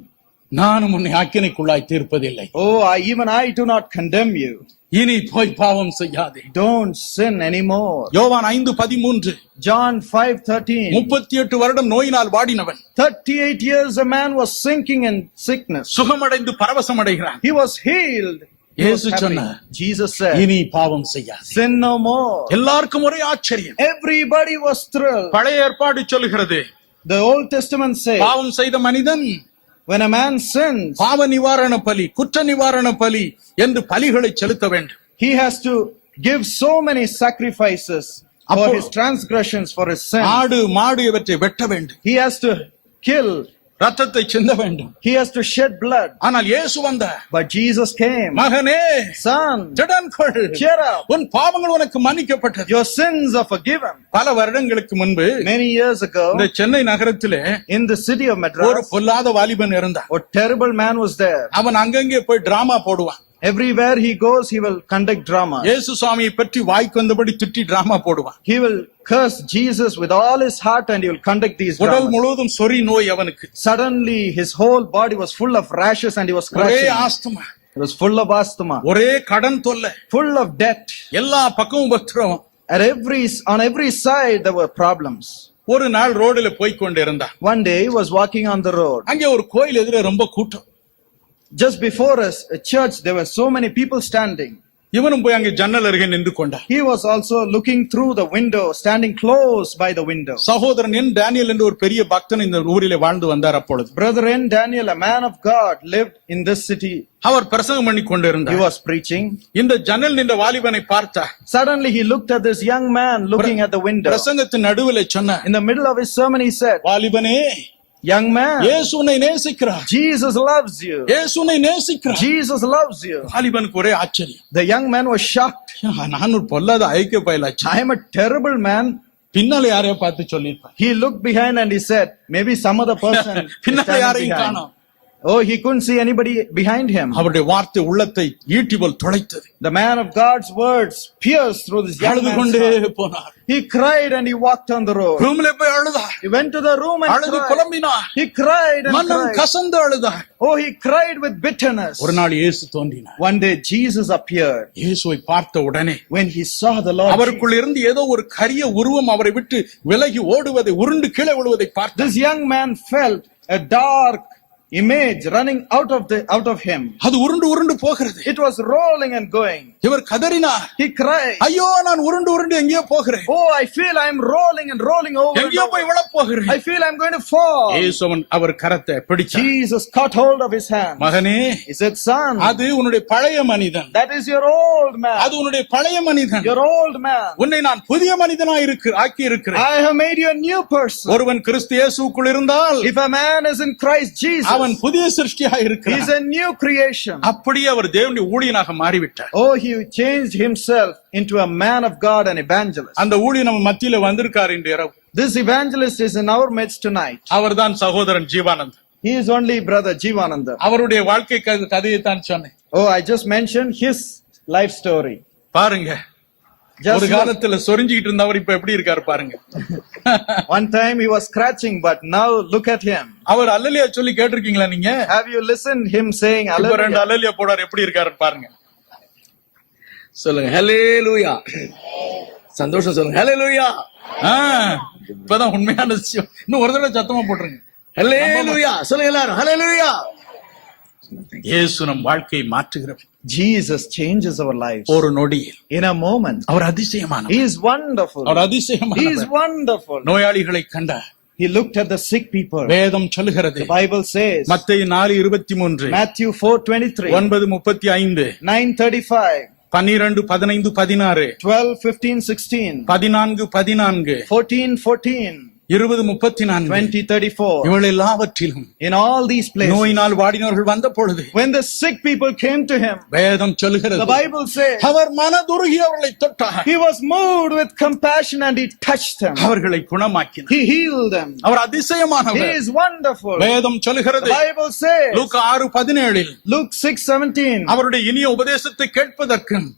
நானும் உன்னை ஆக்கினைக்குள்ளாய் தீர்ப்பதில்லை. Oh, even I do not condemn you. இனி போய் பாவம் செய்யாதே. Don't sin anymore. யோவான் 5:13. John 5:13. 38 வருடம் நோயினால் வாடினவன் 38 years a man was sinking in sickness. சுகமடைந்து பரவசம் அடைகிறான். He was healed. He was இயேசு happy. சொன்னார், Jesus said, இனி பாவம் செய்யாதே. sin no more. எல்லாருக்கும் ஒரே ஆச்சரியம். Everybody was thrilled. பழைய ஏற்பாடு சொல்லுகிறது, The Old Testament says, பாவம் செய்த மனிதன் when a man sins, பாவ நிவாரண பலி, குற்ற நிவாரண பலி என்று பலிகளை செலுத்த வேண்டும். he has to give so many sacrifices for அப்போ- his transgressions, for his sin. ஆடு மாடு இவற்றை வெட்ட வேண்டும். He has to kill. ரத்தத்தை சிந்த வேண்டும். He has to shed blood. ஆனால் இயேசு வந்தார். But Jesus came. மகனே, Son, திடன் கொள், cheer up. உன் பாவங்கள் உனக்கு மன்னிக்கப்பட்டது. Your sins are forgiven. பல வருடங்களுக்கு முன்பு Many years ago, இந்த சென்னை நகரத்திலே in the city of ஒரு Madras, பொல்லாத வாலிபன் இருந்தான். a terrible man was there. அவன் அங்கங்கே போய் டிராமா போடுவான். Everywhere he goes, he will conduct drama. இயேசு சுவாமியை பற்றி வாய்க்கு வந்தபடி திட்டி டிராமா போடுவான். He will curse Jesus with all his heart and he will conduct these உடல் dramas. முழுவதும் சொறி நோய் அவனுக்கு. Suddenly, his whole body was full of rashes and he was ஒரே scratching. Asthma, He was full of asthma, ஒரே கடன் தொல்லை, full of debt. எல்லா பக்கமும் உபத்திரவம். On every side, there were problems. ஒரு நாள் ரோடுல போய் கொண்டிருந்தான். One day, he was walking on the road. அங்கே ஒரு கோயில் எதிரே ரொம்ப கூட்டம். Just before us, a church, there were so many people standing. இவனும் போய் அங்கே ஜன்னல் அருகே நின்று கொண்டான். He was also looking through the window, standing close by the window. சகோதரன் என் டேனியல் என்று ஒரு பெரிய பக்தன் இந்த ஊரிலே வாழ்ந்து வந்தார். அப்பொழுது Brother N. Daniel, a man of God, lived in this city. அவர் பிரசங்கம் பண்ணி He கொண்டிருந்தார். was preaching. இந்த ஜன்னல் நின்ற வாலிபனை பார்த்தார். Suddenly he looked at this young man looking at the window. பிரசங்கத்தின் நடுவிலே சொன்னார், In the middle of his sermon, he said, வாலிபனே, young man, இயேசு உன்னை நேசிக்கிறார். Jesus loves you. இயேசு உன்னை நேசிக்கிறார். Jesus loves you. வாலிபனுக்கு ஒரே ஆச்சரியம். The young man was shocked. நான் ஒரு பொல்லாத ஐக்கிய பயலாச்சு. I am a terrible man. பின்னால யாரையோ பார்த்து சொல்லிருப்பார். He looked behind and he said, maybe some other person is பின்னால standing யாரையும் behind. காணோம். Oh, he couldn't see anybody behind him. அவருடைய வார்த்தை உள்ளத்தை ஈட்டி போல் துளைத்தது. The man of God's words pierced through this young அழுது man's கொண்டே heart. போனார். He cried and he walked on the road. ரூம்ல போய் அழுதார். He went to the room and அழுது cried. புலம்பினார். He cried and மனம் cried. கசந்து அழுதார். Oh, he cried with bitterness. ஒரு நாள் இயேசு தோன்றினார். One day Jesus appeared. இயேசுவை பார்த்த உடனே When he saw the Lord, அவருக்குள் இருந்து ஏதோ ஒரு கரிய உருவம் அவரை விட்டு விலகி ஓடுவதை, உருண்டு கீழே விழுவதை பார்த்து this young man felt a dark image running out of him. அது உருண்டு உருண்டு போகிறது. It was rolling and going. இவர் கதறினார். He cried, ஐயோ நான் உருண்டு உருண்டு எங்கேயோ போகிறேன். oh, I feel I am rolling and rolling over. and எங்கேயோ போய் over. விழப் போகிறேன். I feel I am going to fall. இயேசுவன் அவர் கரத்தை பிடிச்சார். Jesus caught hold of his hand. மகனே, He said, son, அது உன்னுடைய பழைய மனிதன். that is your old man. அது உன்னுடைய பழைய மனிதன். Your old man. உன்னை நான் புதிய மனிதனாய் ஆக்கி இருக்கிறேன். I have made you a new person. ஒருவன் கிறிஸ்து இயேசுவுக்குள் இருந்தால் If a man is in Christ Jesus, அவன் புதிய சிருஷ்டியாய் he இருக்கிறான். is a new creation. அப்படியே அவர் தேவனுடைய ஊழியனாக மாறிவிட்டார். Oh, he changed himself into a man of God and evangelist. அந்த ஊழியர் நம்ம மத்தியில வந்திருக்கார் இன்று இரவு. This evangelist is in our midst tonight. அவர்தான் சகோதரன் Jeevanand. He is only brother Jivananda. அவருடைய வாழ்க்கை கதையை தான் சொன்னேன். Oh, I just mentioned his life story. பாருங்க, Just ஒரு look. காலத்துல சொரிஞ்சுக்கிட்டு இருந்தவர் இப்ப எப்படி இருக்காரு பாருங்க. One time he was scratching, but now look at him. அவர் அல்லேலூயா சொல்லி கேட்டிருக்கீங்களா நீங்க? Have you listened him saying இப்ப ரெண்டு hallelujah? அல்லேலூயா போடார் எப்படி இருக்காரு பாருங்க. சொல்லுங்க ஹல்லேலூயா. சந்தோஷம் சொல்லுங்க ஹல்லேலூயா. ஆ, இப்பதான் உண்மையான விஷயம். இன்னும் ஒரு தடவை சத்தமா போட்டுருங்க. ஹல்லேலூயா சொல்லுங்க எல்லாரும் ஹல்லேலூயா. இயேசு நம் வாழ்க்கையை மாற்றுகிறவர். Jesus changes our lives. ஒரு நொடியில் In a moment. அவர் அதிசயமானவர். He is wonderful. Our He is அதிசயமானவர். wonderful. நோயாளிகளை கண்டார். He looked at the sick people. வேதம் சொல்லுகிறது. The Bible says, மத்தேயு 4:23, Matthew 4:23, 9:35, 9:35, 12, 15, 16, 12, 15, 16, 14, 14, 14, 14, 20, 34, 20, 34. இவள் எல்லாவற்றிலும் In all these places, நோயினால் வாடினவர்கள் வந்த பொழுது when the sick people came to him, வேதம் சொல்லுகிறது, the Bible says, அவர் மனதுருகி அவர்களை தொட்டார். he was moved with compassion and he touched them. அவர்களை குணமாக்கினார். He healed them. Our He அதிசயமானவர். is wonderful. வேதம் The சொல்லுகிறது, Bible says, லூக்கா 6:17, Luke 6:17, அவருடைய இனிய உபதேசத்தை கேட்பதற்கும்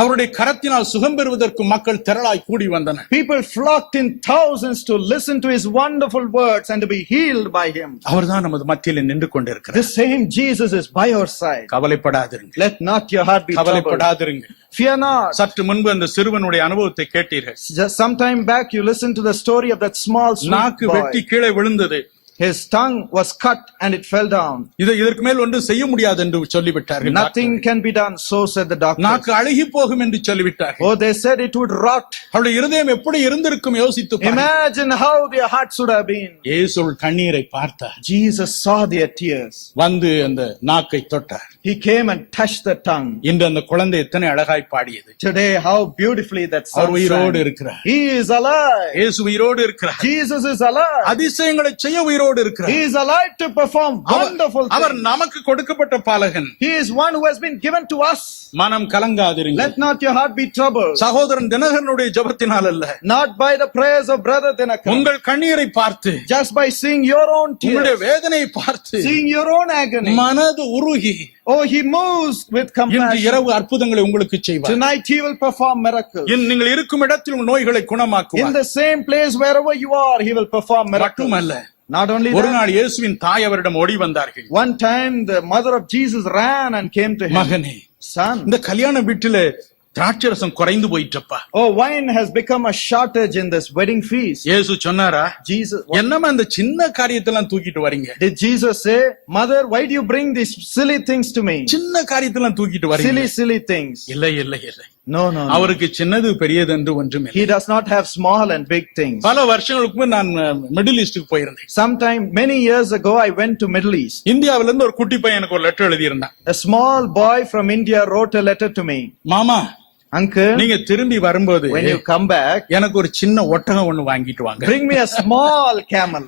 அவருடைய கரத்தினால் சுகம் பெறுவதற்கும் மக்கள் திரளாய் கூடி வந்தனர். people flocked in thousands to listen to his wonderful words and to be healed by him. அவர்தான் நமது மத்தியில் நின்று கொண்டிருக்கிறார். The same Jesus is by our side. கவலைப்படாதிருங்க, Let not your heart be troubled. கவலைப்படாதிருங்க. Fear not. சற்று முன்பு அந்த சிறுவனுடைய அனுபவத்தை கேட்டீர்கள். Just some time back you listened to the story of that small sweet நாக்கு வெட்டி boy. கீழே விழுந்தது. His tongue was cut and it fell down. இதற்கு மேல் ஒன்று செய்ய முடியாது என்று சொல்லிவிட்டார்கள். Nothing can be done, so said the doctor. நாக்கு அழுகி போகும் என்று சொல்லிவிட்டார்கள். Oh, they said it would rot. அவருடைய இருதயம் எப்படி இருந்திருக்கும் யோசித்து பாருங்கள். Imagine how their hearts would have been. இயேசு கண்ணீரை பார்த்தார். Jesus saw their tears. வந்து அந்த நாக்கை தொட்டார். He came and touched the tongue. இன்று அந்த குழந்தை எத்தனை அழகாய் பாடியது. Today, how beautifully that our son உயிரோடு sang. இருக்கிறார். He is alive. இயேசு உயிரோடு இருக்கிறார். Jesus is alive. அதிசயங்களை செய்ய உயிரோடு He இருக்கிறார். is alive to perform wonderful our things. நமக்கு கொடுக்கப்பட்ட பாலகன். He is one who has been given to us. மனம் கலங்காதிருங்க. Let not your heart be troubled. சகோதரன் தினகரனுடைய ஜெபத்தினால் அல்ல, Not by the prayers of brother Dinakar. உங்கள் கண்ணீரை பார்த்து, Just by seeing your own உங்களுடைய tears. வேதனையை பார்த்து Seeing your own agony. மனது உருகி Oh, he moves with இன்று compassion. இரவு அற்புதங்களை உங்களுக்கு செய்வார். Tonight he will perform miracles. நீங்கள் இருக்கும் இடத்தில் உங்கள் நோய்களை In குணமாக்குவார். the same place wherever you are, he will perform miracles. மட்டுமல்ல, Not only ஒரு that, நாள் இயேசுவின் தாய் அவரிடம் ஓடி வந்தார்கள். one time the mother of Jesus ran and came to him. மகனே, Son, இந்த கல்யாண வீட்டில திராட்சரசம் குறைந்து போயிட்டப்பா. oh, wine has become a shortage in this wedding feast. இயேசு சொன்னாரா, Jesus, என்னமா இந்த சின்ன காரியத்தெல்லாம் தூக்கிட்டு வரீங்க? did Jesus say, Mother, why do you bring these silly things to me? சின்ன காரியத்தெல்லாம் தூக்கிட்டு வரீங்க? Silly things. இல்லை இல்லை இல்லை. No, no, no. அவருக்கு சின்னது பெரியது என்று ஒன்றும் இல்லை. He does not have small and big things. பல வருஷங்களுக்கு முன்பு நான் மிடில் ஈஸ்டுக்கு போயிருந்தேன். Sometime, many years ago, I went to Middle East. இந்தியாவில இருந்து ஒரு குட்டி பையன் எனக்கு ஒரு லெட்டர் எழுதி இருந்தான். A small boy from India wrote a letter to me. மாமா, Uncle, நீங்க திரும்பி வரும்போது when you come back, எனக்கு ஒரு சின்ன ஒட்டகம் ஒண்ணு வாங்கிட்டு வாங்க. bring me a small camel.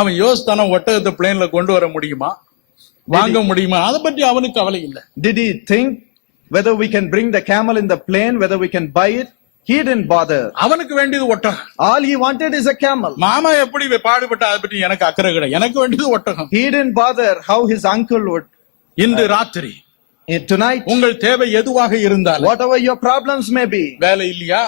அவன் யோசித்தான ஒட்டகத்தை பிளேன்ல கொண்டு வர முடியுமா, வாங்க முடியுமா, அதை பற்றி அவனுக்கு கவலை இல்லை. Did he think whether we can bring the camel in the plane, whether we can buy it? He didn't bother. அவனுக்கு வேண்டியது ஒட்டகம். All he wanted is a camel. மாமா எப்படி பாடுபட்ட அதை பற்றி எனக்கு அக்கறை கிடையாது. எனக்கு வேண்டியது ஒட்டகம். He didn't bother how his uncle would. இன்று ராத்திரி Tonight, உங்கள் தேவை எதுவாக இருந்தாலும், whatever your problems may be, வேலை இல்லையா,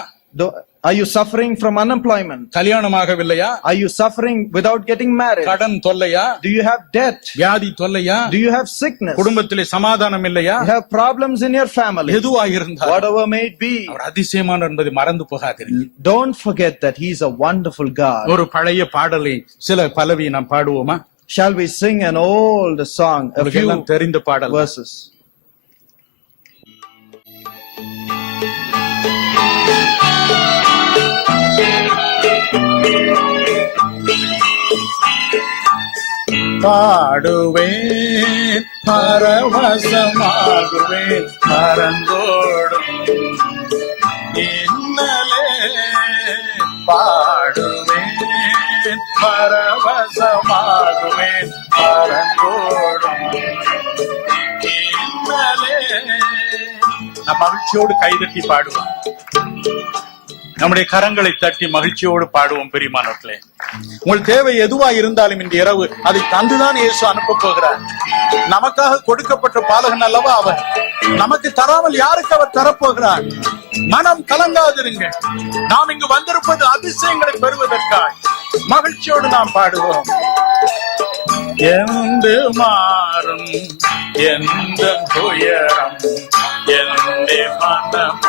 Are you suffering from unemployment? கல்யாணமாகவில்லையா? Are you suffering without getting married? கடன் தொல்லையா? Do you have debt? வியாதி தொல்லையா? Do you have sickness? குடும்பத்திலே சமாதானம் இல்லையா? You have problems in your family? எதுவாக இருந்தாலும் Whatever may it be, அவர் அதிசயமானவர் என்பதை மறந்து போகாதீர்கள். don't forget that He is a wonderful God. ஒரு பழைய பாடலை சில பல்லவி நாம் பாடுவோமா? Shall we sing an old song, a உங்களுக்கு few எல்லாம் தெரிந்த பாடல். verses? பாடுவேன் பரவசமாகுவேன் பரந்தோடும் இன்னலே பாடுவேன் பரவசமாகுவேன் பரந்தோடும் இன்னலே. நம் மகிழ்ச்சியோடு கைதட்டி பாடுவோம். நம்முடைய கரங்களை தட்டி மகிழ்ச்சியோடு பாடுவோம். பிரியமானவர்களே, உங்கள் தேவை எதுவா இருந்தாலும் இந்த இரவு அதை தந்துதான் இயேசு அனுப்ப போகிறார். நமக்காக கொடுக்கப்பட்ட பாலகன் அல்லவா அவர். நமக்கு தராமல் யாருக்கு அவர் தரப்போகிறார்? மனம் கலங்காதிருங்க. நாம் இங்கு வந்திருப்பது அதிசயங்களை பெறுவதற்காக. மகிழ்ச்சியோடு நாம் பாடுவோம். எந்த மாறும் எந்த துயரம் எந்த மனம்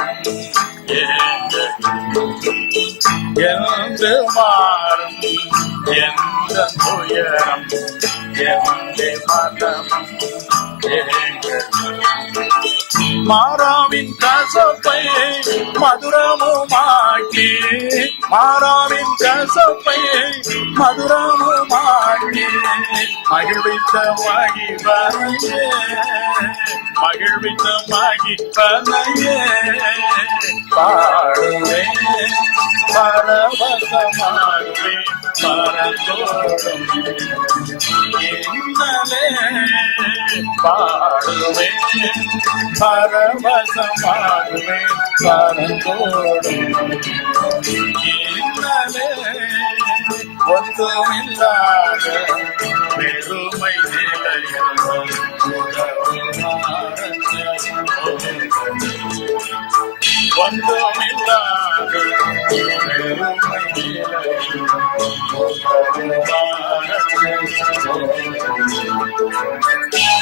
எந்த மாறும் எந்த துயரம் எந்த மனம் மாறாவின் கசப்பை மதுரமுமாக்கி மாறாவின் கசப்பை மதுரமுமாக்கி மகிழ்வித்த மகிழ்வனையே மகிழ்வித்த மகிழ்வனையே பாடுவேன் பரவசமாகுவேன் பரந்தோடும் இன்னலே பாடுவேன் பரவசமாகுவேன் பரந்தோடும் இன்னலே. ஒன்றுமில்லாத பெருமை நிலையில் ஒன்றுமில்லாத பெருமை நிலையில்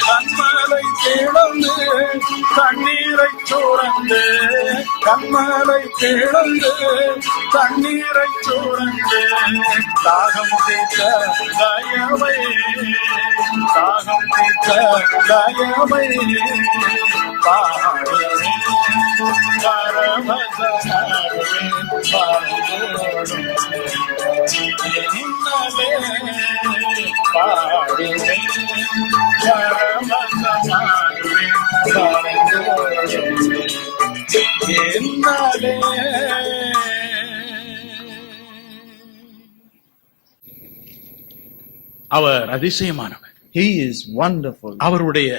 கண்மலை கிடந்து தண்ணீரை சூழ்ந்து கண்மலை கிடந்து தண்ணீரை சூழ்ந்து தாகம் தீர்த்த தயவை தாகம் தீர்த்த தயவை பாடுவேன் பரவசமாகுவேன் பரந்தோடும் இன்னலே பாடுவேன் பரவசமாகுவேன் பரந்தோடும் இன்னலே. அவர் அதிசயமானவர். He is wonderful. அவருடைய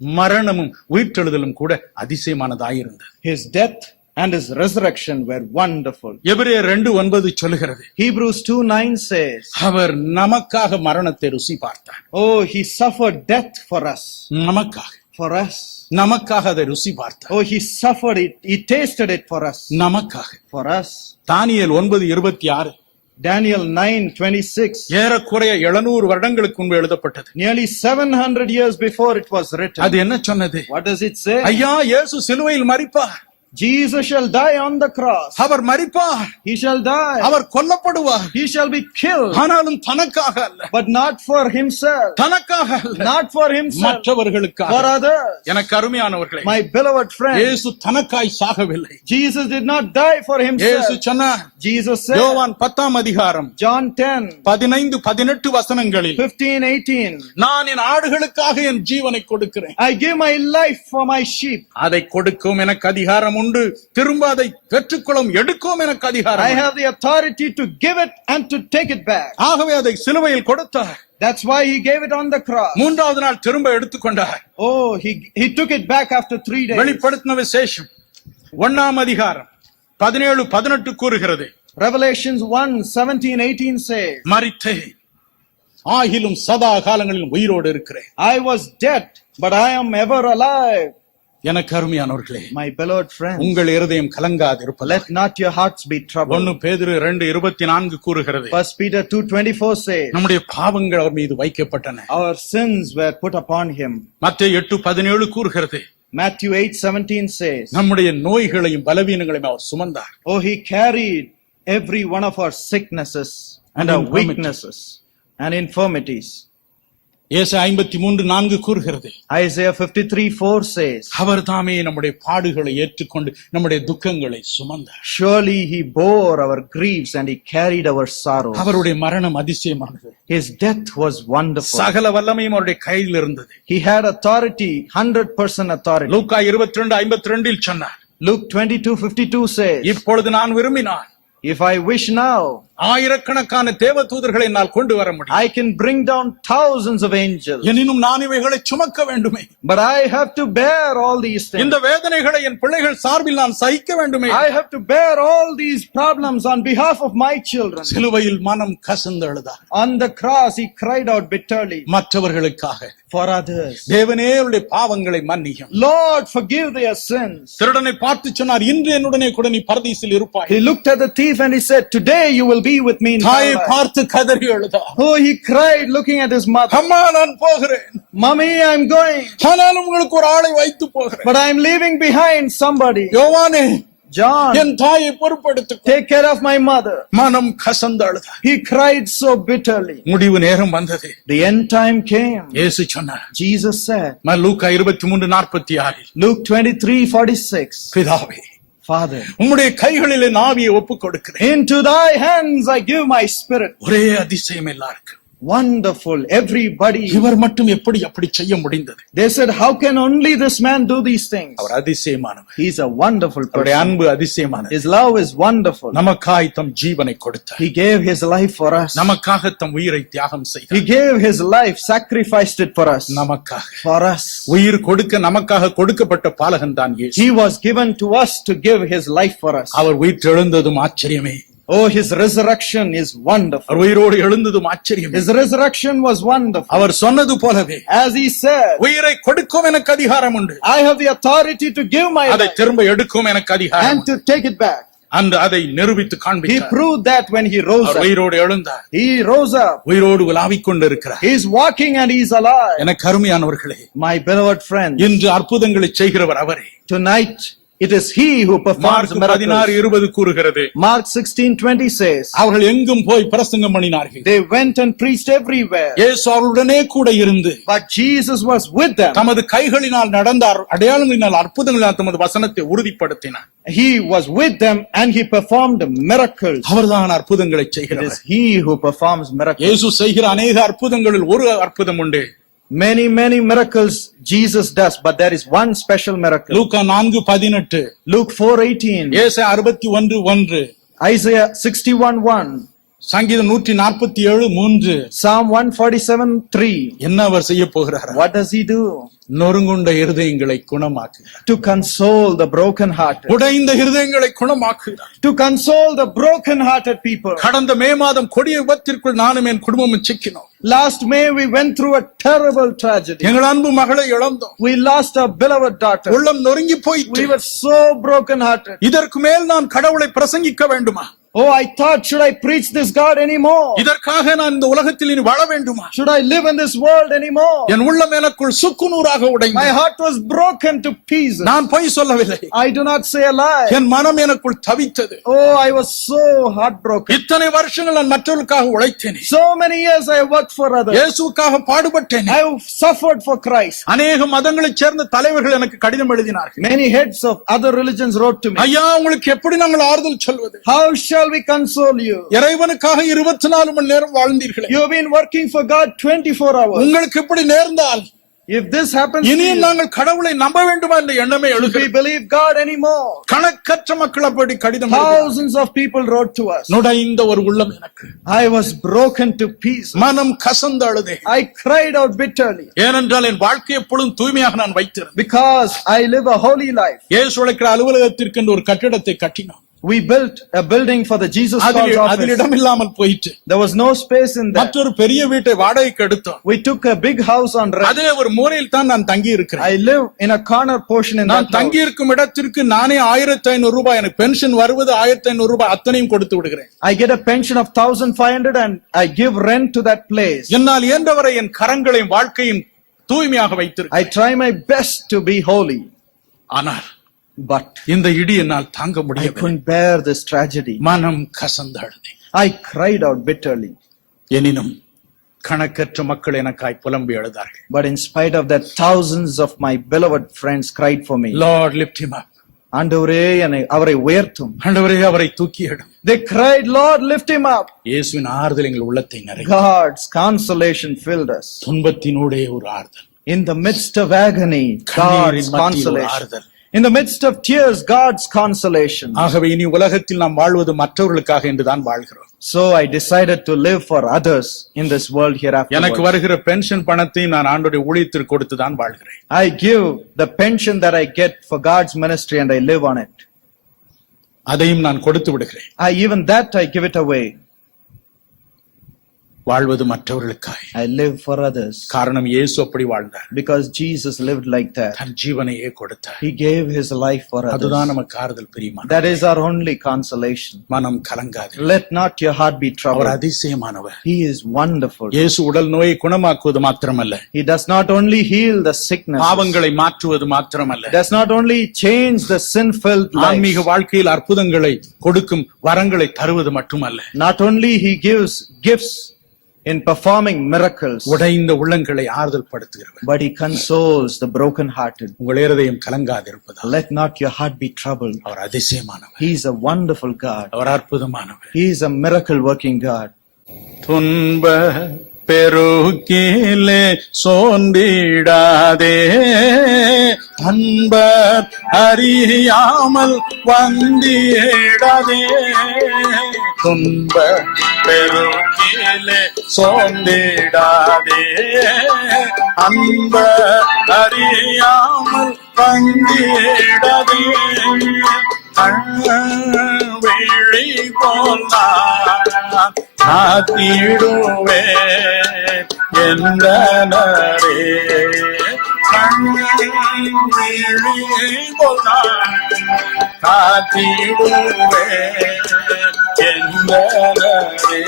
மரணமும் உயிர்த்தெழுதலும் கூட அதிசயமானதாயிருந்தது. His death and His resurrection were wonderful. எபிரேயர் 2:9 சொல்லுகிறது. Hebrews 2:9 says, அவர் நமக்காக மரணத்தை ருசி பார்த்தார். oh, He suffered death for us. நமக்காக For us. நமக்காக அதை ருசி பார்த்தார். Oh, He suffered it. He tasted it for us. நமக்காக. For us. Daniel 9:26 Daniel 9:26. ஏறக்குறைய 700 வருடங்களுக்கு முன்பு எழுதப்பட்டது. Nearly 700 years before it was written. அது என்ன சொன்னது? What does it say? ஐயா, இயேசு சிலுவையில் மரிப்பார். Jesus shall die on the cross. Our மரிப்பார். He shall die. Our கொல்லப்படுவார். He shall be killed. ஆனாலும் தனக்காக அல்ல. But not for himself. தனக்காக அல்ல. Not for himself. மற்றவர்களுக்காக. For others. எனக்கு அருமையானவர்களே, My beloved friend. இயேசு தனக்காய் சாகவில்லை. Jesus did not die for himself. இயேசு சொன்னார். Jesus said. யோவான் 10:10 John 10. 15-18 வசனங்களில் 15-18. நான் என் ஆடுகளுக்காக என் ஜீவனை கொடுக்கிறேன். I give my life for my sheep. அதை கொடுக்கும் எனக்கு அதிகாரம் உண்டு, திரும்ப அதை பெற்றுக்கொள்ளும் எடுக்கும் எனக்கு அதிகாரம். I have the authority to give it and to take it back. ஆகவே அதை சிலுவையில் கொடுத்தார். That's why he gave it on the cross. மூன்றாவது நாள் திரும்ப எடுத்துக்கொண்டார். Oh, he took it back after 3 days. வெளிப்படுத்தின விசேஷம் 1 17-18 கூறுகிறது. Revelations 1:17-18 says, மரித்தேன், ஆகிலும் சதா காலங்களிலும் உயிரோடு இருக்கிறேன். I was dead, but I am ever alive. எனக்கு அருமையானவர்களே, My beloved friends, உங்கள் இருதயம் கலங்காதிருப்பதாக. let not your hearts be troubled. 1 பேதுரு 2:24 கூறுகிறது, 1 Peter 2:24 says, நம்முடைய பாவங்கள் அவர் மீது வைக்கப்பட்டன. our sins were put upon him. மத்தேயு 8:17 கூறுகிறது, Matthew 8:17 says, நம்முடைய நோய்களையும் பலவீனங்களையும் அவர் சுமந்தார். oh, he carried every one of our sicknesses and our infirmities. weaknesses and infirmities. ஏசாயா 53:4 கூறுகிறது, Isaiah 53:4 says, அவர் தாமே நம்முடைய பாடுகளை ஏற்றுக்கொண்டு நம்முடைய துக்கங்களை சுமந்தார். surely he bore our griefs and he carried our sorrows. அவருடைய மரணம் அதிசயமானது. His death was wonderful. சகல வல்லமையும் அவருடைய கையில் இருந்தது. He had authority, 100% authority. லூக்கா 22:52 சொன்னார், Luke 22:52 says, இப்பொழுது நான் விரும்பினான் if I wish now, ஆயிரக்கணக்கான தேவதூதர்களை என்னால் கொண்டு வர முடியும். I can bring down thousands of angels, எனினும் நான் இவைகளை சுமக்க வேண்டுமே. but I have to bear all these things. இந்த வேதனைகளை என் பிள்ளைகள் சார்பில் நான் சகிக்க வேண்டுமே. I have to bear all these problems on behalf of my children. சிலுவையில் மனம் கசந்து அழுதார். On the cross, he cried out bitterly மற்றவர்களுக்காக, for others. தேவனே அவருடைய பாவங்களை மன்னியும். Lord, forgive their sins. திருடனை பார்த்து சொன்னார், இன்று என்னுடனே கூட நீ பரதீசில் இருப்பாய். He looked at the thief and he said, today you will be with me in தாயை paradise. பார்த்து கதறி அழுதார். Oh, he cried looking at his mother. அம்மா நான் போகிறேன், Mommy, I'm going, ஆனாலும் உங்களுக்கு ஒரு ஆளை வைத்து போகிறேன். but I'm leaving behind somebody. யோவானே, John, என் தாயை பொறுப்படுத்து. take care of my mother. மனம் கசந்து அழுதார். He cried so bitterly. முடிவு நேரம் வந்தது. The end time came. இயேசு சொன்னார், Jesus said, லூக்கா 23:46, Luke 23:46, பிதாவே, Father, உம்முடைய கைகளிலே நாவியை ஒப்புக் கொடுக்கிறேன். into thy hands I give my spirit. ஒரே அதிசயம் எல்லாருக்கும், Wonderful, everybody. இவர் மட்டும் எப்படி அப்படி செய்ய முடிந்தது? They said, how can only this man do these things? அவர் அதிசயமானவர். He's a wonderful அவருடைய person. அன்பு அதிசயமானது. His love is wonderful. நமக்காய் தம் ஜீவனை கொடுத்தார். He gave his life for us. நமக்காக தம் உயிரை தியாகம் He செய்தார். gave his life, sacrificed it for us. நமக்காக For us. உயிர் கொடுக்க நமக்காக கொடுக்கப்பட்ட பாலகன் தான் இயேசு. He was given to us to give his life for us. Our உயிர்த்தெழுந்ததும் ஆச்சரியமே. Oh, his resurrection is wonderful. அவர் உயிரோடு எழுந்ததும் ஆச்சரியமே. His resurrection was wonderful. அவர் சொன்னது போலவே, As he said, உயிரை கொடுக்கும் எனக்கு அதிகாரம் உண்டு, I have the authority to give my அதை life திரும்ப எடுக்கும் எனக்கு அதிகாரம் and உண்டு. to take it back. அந்த அதை நிரூபித்து He காண்பித்தார். proved that when he rose our up. உயிரோடு எழுந்தார். He rose up. உயிரோடு உலாவிக் கொண்டிருக்கிறார். He is walking and he is alive. எனக்கு அருமையானவர்களே, My beloved friend, இன்று அற்புதங்களை செய்கிறவர் அவரே. tonight it is he who performs mark miracles. 16:20 கூறுகிறது, Mark 16:20 says, அவர்கள் எங்கும் போய் பிரசங்கம் பண்ணினார்கள். they went and preached everywhere. இயேசு அவர்களுடனே கூட இருந்து But Jesus was with them. தமது கைகளினால் நடந்தார், அடையாளங்களினால் அற்புதங்களினால் தமது வசனத்தை உறுதிப்படுத்தினார். He was with them and he performed miracles. அவர்தான் அற்புதங்களை It செய்கிறவர். is he who performs miracles. இயேசு செய்கிற அநேக அற்புதங்களில் ஒரு அற்புதம் உண்டு. Many miracles Jesus does, but there is one special miracle. Luca 4:18, Luke 4:18, ஏசாயா 61:1, Isaiah 61:1, சங்கீதம் 147:3. Psalm 147:3. என்ன அவர் செய்ய போகிறார்? What does he do? நொறுங்குண்ட இருதயங்களை குணமாக்குகிறார். To console the brokenhearted. உடைந்த இருதயங்களை குணமாக்குகிறார். To console the brokenhearted people. கடந்த மே மாதம் கொடிய விபத்திற்குள் நானும் என் குடும்பமும் சிக்கினோம். Last May we went through a terrible tragedy. எங்கள் அன்பு மகளை இழந்தோம். We lost our beloved daughter. உள்ளம் நொறுங்கி போயிற்று. We were so brokenhearted. இதற்கு மேல் நான் கடவுளை பிரசங்கிக்க வேண்டுமா? Oh, I thought, should I preach this God anymore? இதற்காக நான் இந்த உலகத்தில் இனி வாழ வேண்டுமா? Should I live in this world anymore? என் உள்ளம் எனக்குள் சுக்குநூறாக My உடைந்தது. heart was broken to pieces. நான் பொய் சொல்லவில்லை. I do not say a lie. என் மனம் எனக்குள் தவித்தது. Oh, I was so heartbroken. இத்தனை வருஷங்கள் நான் மற்றவர்களுக்காக உழைத்தேனே. So many years I worked for others. இயேசுவுக்காக பாடுபட்டேனே. I suffered for Christ. அநேக மதங்களைச் சேர்ந்த தலைவர்கள் எனக்கு கடிதம் எழுதினார்கள். Many heads of other religions wrote to me. ஐயா, உங்களுக்கு எப்படி நாங்கள் ஆறுதல் சொல்வது? How shall we console you? இறைவனுக்காக 24 மணி நேரம் வாழ்ந்தீர்களே. You have been working for God 24 hours. உங்களுக்கு இப்படி நேர்ந்தால் If this happens to இனியும் you, நாங்கள் கடவுளை நம்ப வேண்டுமா என்ற எண்ணமே should we எழுகிறது. believe God anymore? கணக்கற்ற மக்கள் அப்படி கடிதம் எழுதினார்கள். Thousands of people wrote to us. நுடைந்த ஒரு உள்ளம் எனக்கு. I was broken to pieces. மனம் கசந்து அழுதே. I cried out bitterly ஏனென்றால் என் வாழ்க்கை எப்பொழுதும் தூய்மையாக நான் வைத்திருந்தேன். because I live a holy life. இயேசு உழைக்கிற அலுவலகத்திற்கு ஒரு கட்டிடத்தை கட்டினோம். We built a building for the Jesus Calls அதில் office. இடம் இல்லாமல் போயிட்டு There was no space in that. மற்றொரு பெரிய வீட்டை வாடகைக்கு எடுத்தோம். We took a big house on rent. அதிலே ஒரு மூலையில் தான் நான் தங்கி இருக்கிறேன். I live in a corner portion in நான் that தங்கி house. இருக்கும் இடத்திற்கு நானே 1500 ரூபாய், எனக்கு பென்ஷன் வருவது 1500 ரூபாய், அத்தனையும் கொடுத்து விடுகிறேன். I get a pension of 1,500 and I give rent to that place. என்னால் இயன்றவரை என் கரங்களையும் வாழ்க்கையும் தூய்மையாக வைத்திருக்கிறேன். I try my best to be holy. ஆனால் But இந்த இடி என்னால் தாங்க I முடியவில்லை. couldn't bear this tragedy. மனம் கசந்தழுதேன். I cried out bitterly. எனினும் கணக்கற்ற மக்கள் எனக்காய் புலம்பி எழுதார்கள். But in spite of that, thousands of my beloved friends cried for me. Lord, lift him up. ஆண்டவரே அவரை உயர்த்தும். ஆண்டவரே அவரை தூக்கி எடும். They cried, Lord, lift him up. இயேசுவின் ஆறுதல் எங்கள் உள்ளத்தை நிறைவு. God's consolation filled us. துன்பத்தினூடே ஒரு ஆறுதல். In the midst of agony, God's கண்ணீரின் மத்தியில் ஒரு consolation. ஆறுதல். In the midst of tears, God's consolation. ஆகவே இனி உலகத்தில் நாம் வாழ்வது மற்றவர்களுக்காக என்றுதான் வாழ்கிறோம். So I decided to live for others in this world hereafter. எனக்கு வருகிற பென்ஷன் பணத்தை நான் ஆண்டவருடைய ஊழியத்திற்கு கொடுத்து தான் வாழ்கிறேன். I give the pension that I get for God's ministry and I live on it. அதையும் நான் கொடுத்து விடுகிறேன். Even that I give it away. வாழ்வது மற்றவர்களுக்காய். I live for others. காரணம் இயேசு அப்படி வாழ்ந்தார். Because Jesus lived like that. தன் ஜீவனையே கொடுத்தார். He gave his life for others. அதுதான் நமக்கு ஆறுதல் பிரியமான. That is our only consolation. மனம் கலங்காது. Let not your heart be our troubled. அதிசயமானவர். He is wonderful. இயேசு உடல் நோயை குணமாக்குவது மாத்திரமல்ல, He does not only heal the sickness. பாவங்களை மாற்றுவது மாத்திரமல்ல, Does not only change the sin-filled life. ஆன்மீக வாழ்க்கையில் அற்புதங்களை கொடுக்கும் வரங்களை தருவது மட்டுமல்ல, Not only he gives gifts in performing miracles, உடைந்த உள்ளங்களை ஆறுதல் படுத்துகிறவர். but he consoles the broken-hearted. உங்கள் இருதயம் கலங்காதிருப்பதால் Let not your heart be troubled. அவர் அதிசயமானவர். He is a wonderful God. Our அற்புதமானவர். He is a miracle-working God. துன்ப பெருக்கிலே சோர்ந்திடாதே, அன்பர் அறியாமல் வந்திடாதே. துன்ப பெருக்கிலே சோர்ந்திடாதே, அன்பர் அறியாமல் வந்திடாதே. விழி போலாம் காத்திடுவே என்றனரே. விழி போலாம் காத்திடுவே என்றனரே.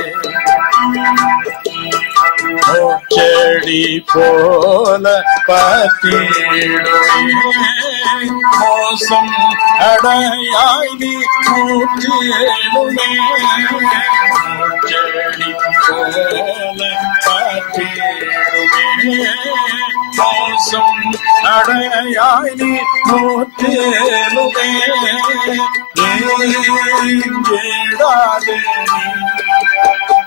செடி போல பத்திடுவே, மோசம் அடையாய் நீ மூற்றிடுமே. செடி போல பத்திடுவே, மோசம் அடையாய் நீ மூற்றிடுமே. ஏடாதே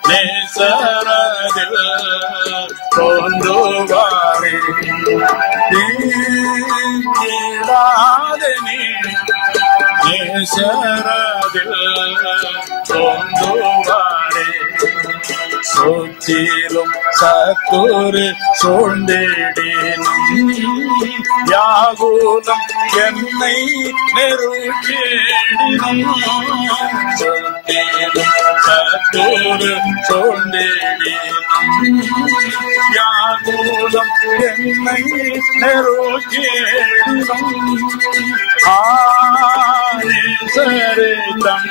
நேசரதில் தோன்றுவாரே. ஏடாதே நேசரதில் தோன்றுவாரே. சுற்றிலும் சத்துரு சூழ்ந்திடினும் யாகுலம் என்னை நெருங்கிடினும். சுற்றிலும் சத்துரு சூழ்ந்திடினும் யாகுலம் என்னை நெருங்கிடினும். சரிதம்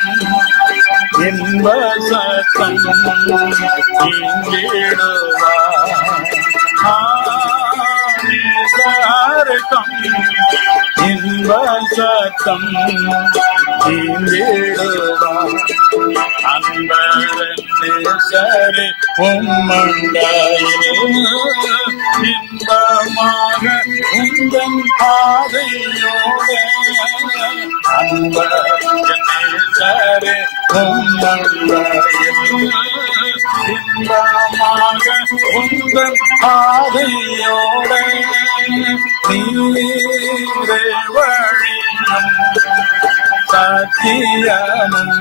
இன்ப சத்தம் இங்கிடுவார்த்தம் இன்ப சத்தம் இங்கிடுவார். அன்பரே உம்மண்டையில் இன்பமாக உந்தன் பாதையோடு. அன்பரே உம்மண்டையில் இன்பமாக உந்தன் பாதையோடு. நீரே வழியும் சத்தியமும்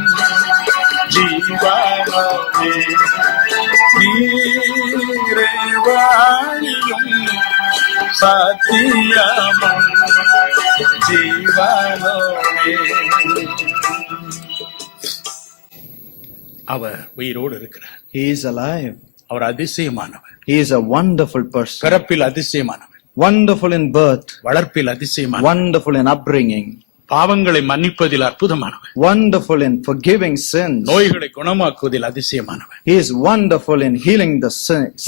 ஜீவனமே. நீரே வழியும் சத்தியமும் ஜீவனமே. அவர் உயிரோடு இருக்கிறார். He is alive. அவர் அதிசயமானவர். He is a wonderful person. பிறப்பில் அதிசயமானவர், Wonderful in birth. வளர்ப்பில் அதிசயமானவர், Wonderful in upbringing. பாவங்களை மன்னிப்பதில் அற்புதமானவர், Wonderful in forgiving sins. நோய்களை குணமாக்குவதில் அதிசயமானவர், He is wonderful in healing the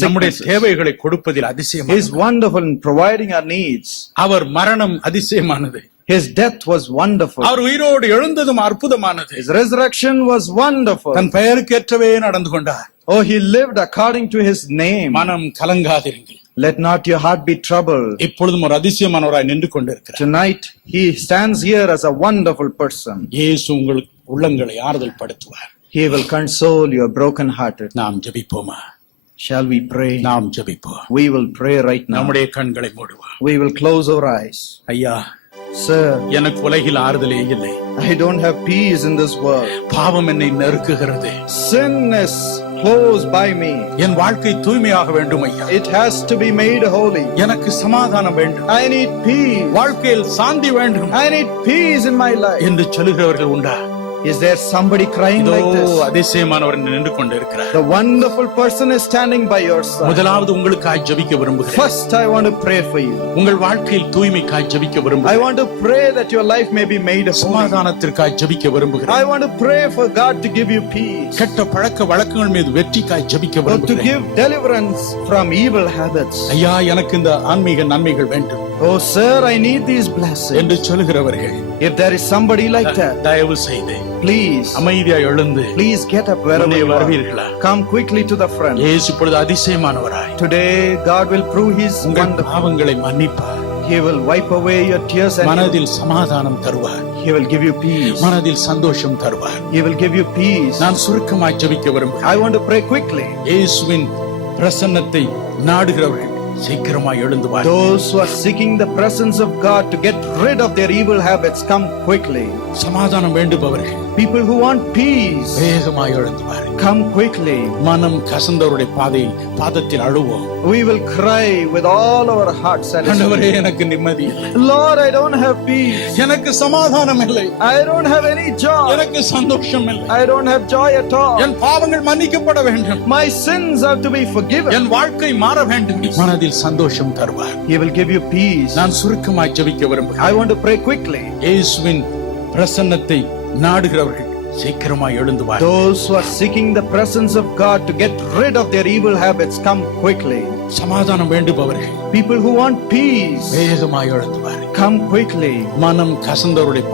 நம்முடைய sicknesses. தேவைகளை கொடுப்பதில் He is அதிசயமானவர். wonderful in providing our needs. அவர் மரணம் அதிசயமானது, His death was wonderful. அவர் உயிரோடு எழுந்ததும் அற்புதமானது. His resurrection was wonderful. தன் பெயருக்கேற்றவே நடந்து கொண்டார். Oh, he lived according to his name. மனம் கலங்காதிருங்கள், Let not your heart be troubled. இப்பொழுதும் ஒரு அதிசயமானவராய் நின்று கொண்டிருக்கிறார். Tonight, he stands here as a wonderful person. இயேசு உங்கள் உள்ளங்களை ஆறுதல் படுத்துவார். He will console your broken hearted. நாம் ஜெபிப்போமா? Shall we pray? நாம் ஜெபிப்போம். We will pray right now. நம்முடைய கண்களை மூடுவோம். We will close our eyes. ஐயா, Sir, எனக்கு உலகில் ஆறுதலே இல்லை. I don't have peace in this world. பாவம் என்னை நெருக்குகிறது. Sin is close by me. என் வாழ்க்கை தூய்மையாக வேண்டும் ஐயா. It has to be made holy. எனக்கு சமாதானம் வேண்டும். I need peace. வாழ்க்கையில் சாந்தி வேண்டும் I need peace in my life. என்று சொல்லுகிறவர்கள் உண்டா? Is there somebody crying இதோ like this? அதிசயமானவர் நின்று கொண்டிருக்கிறார். The wonderful person is standing by your side. முதலாவது உங்களுக்காய் ஜெபிக்க விரும்புகிறேன். First, I want to pray for you. உங்கள் வாழ்க்கையில் தூய்மைக்காய் ஜெபிக்க I விரும்புகிறேன். want to pray that your life may be made holy. சமாதானத்திற்காய் ஜெபிக்க I விரும்புகிறேன். want to pray for God to give you peace. கெட்ட பழக்க வழக்கங்கள் மீது வெற்றிக்காய் ஜெபிக்க Or to விரும்புகிறேன். give deliverance from evil habits. ஐயா, எனக்கு இந்த ஆன்மீக நன்மைகள் வேண்டும் Oh, sir, I need these blessings. என்று சொல்லுகிறவர்கள் If there is somebody like that, தயவு செய்து please, அமைதியாய் எழுந்து please get up wherever முன்னே you are. வருவீர்களா? Come quickly to the front. இயேசு இப்பொழுது அதிசயமானவராய் Today, God will prove His உங்கள் wonder. பாவங்களை மன்னிப்பார். He will wipe away your tears and மனதில் சமாதானம் தருவார். He will give you peace. மனதில் சந்தோஷம் தருவார். He will give you peace. நான் சுருக்கமாய் ஜெபிக்க விரும்புகிறேன். I want to pray quickly. இயேசுவின் பிரசன்னத்தை நாடுகிறவர்கள் சீக்கிரமாய் எழுந்து வாருங்கள். Those who are seeking the presence of God to get rid of their evil habits, come quickly. சமாதானம் வேண்டுபவர்கள் People who want peace, வேகமாய் எழுந்து வாருங்கள். come quickly. மனம் கசந்தவருடைய பாதத்தில் அழுவோம். We will cry with all our hearts. And ஆண்டவரே, எனக்கு நிம்மதி இல்லை. Lord, I don't have peace. எனக்கு சமாதானம் இல்லை. I don't have any joy. எனக்கு சந்தோஷம் இல்லை. I don't have joy at all. என் பாவங்கள் மன்னிக்கப்பட வேண்டும். My sins have to be forgiven. என் வாழ்க்கை மாற வேண்டும். மனதில் சந்தோஷம் தருவார். He will give you peace. நான் சுருக்கமாய் ஜெபிக்க I விரும்புகிறேன். want to pray quickly. இயேசுவின் பிரசன்னத்தை நாடுகிறவர்கள் சீக்கிரமாய் எழுந்து வாருங்கள். Those who are seeking the presence of God to get rid of their evil habits, come quickly. சமாதானம் வேண்டுபவர்கள் People who want peace, வேகமாய் எழுந்து வாருங்கள். come quickly. மனம் கசந்தவருடைய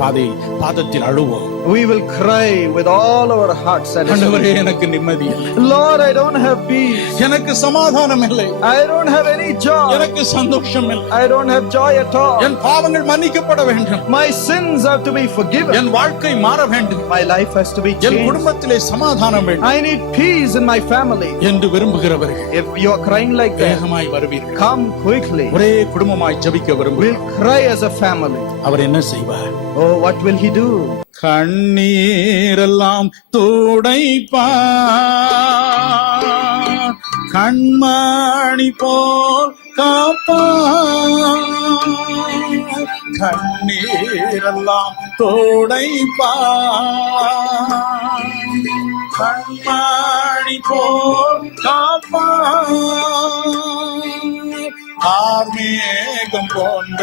பாதத்தில் அழுவோம். We will cry with all our hearts. And ஆண்டவரே, எனக்கு நிம்மதி இல்லை. Lord, I don't have peace. எனக்கு சமாதானம் இல்லை. I don't have any joy. எனக்கு சந்தோஷம் இல்லை. I don't have joy at all. என் பாவங்கள் மன்னிக்கப்பட வேண்டும். My sins have to be forgiven. என் வாழ்க்கை மாற வேண்டும். My life has to be N changed. குடும்பத்திலே சமாதானம் வேண்டும் I need peace in my family. என்று விரும்புகிறவர்கள் If you are crying like that, வேகமாய் வருவீர்கள். come quickly. ஒரே குடும்பமாய் ஜெபிக்க We'll விரும்புகிறோம். cry as a family. அவர் என்ன செய்வார்? Oh, what will He do? கண்ணீரெல்லாம் துடைப்பார், கண்மணி போல் காப்பார். கண்ணீரெல்லாம் துடைப்பார், கண்மணி போல் காப்பார். ஆர்மேகம் போன்ற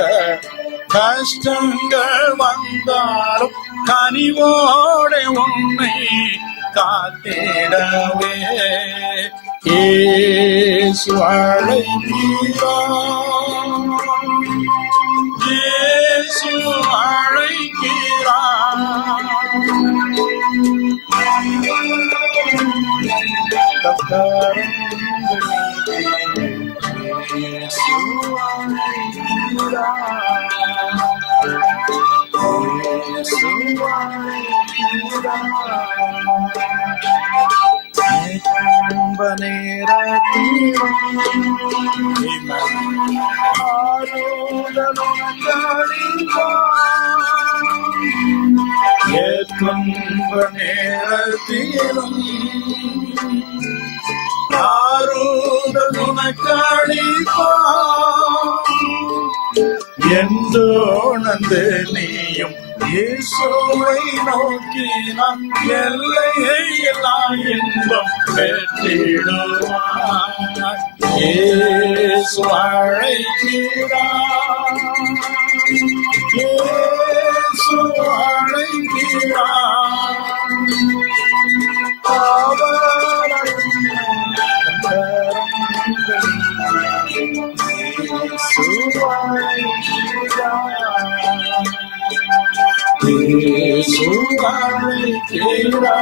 கஷ்டங்கள் வந்தாலும் கனிவோட உன்னை காத்திடவே இயேசு அழைக்கிறார். இயேசு அழைக்கிறார். நேரத்திலும் ஆறுதல் உனக்களிப்பார். என்றோணந்து நீயும் இயேசுவை நோக்கி நம் எல்லையை எல்லாம் இன்பம் பெற்றிடுவார். இயேசு அழைக்கிறார், இயேசு அழைக்கிறார். அவர் இயேசு அழைக்கிறார், இயேசு அழைக்கிறார்.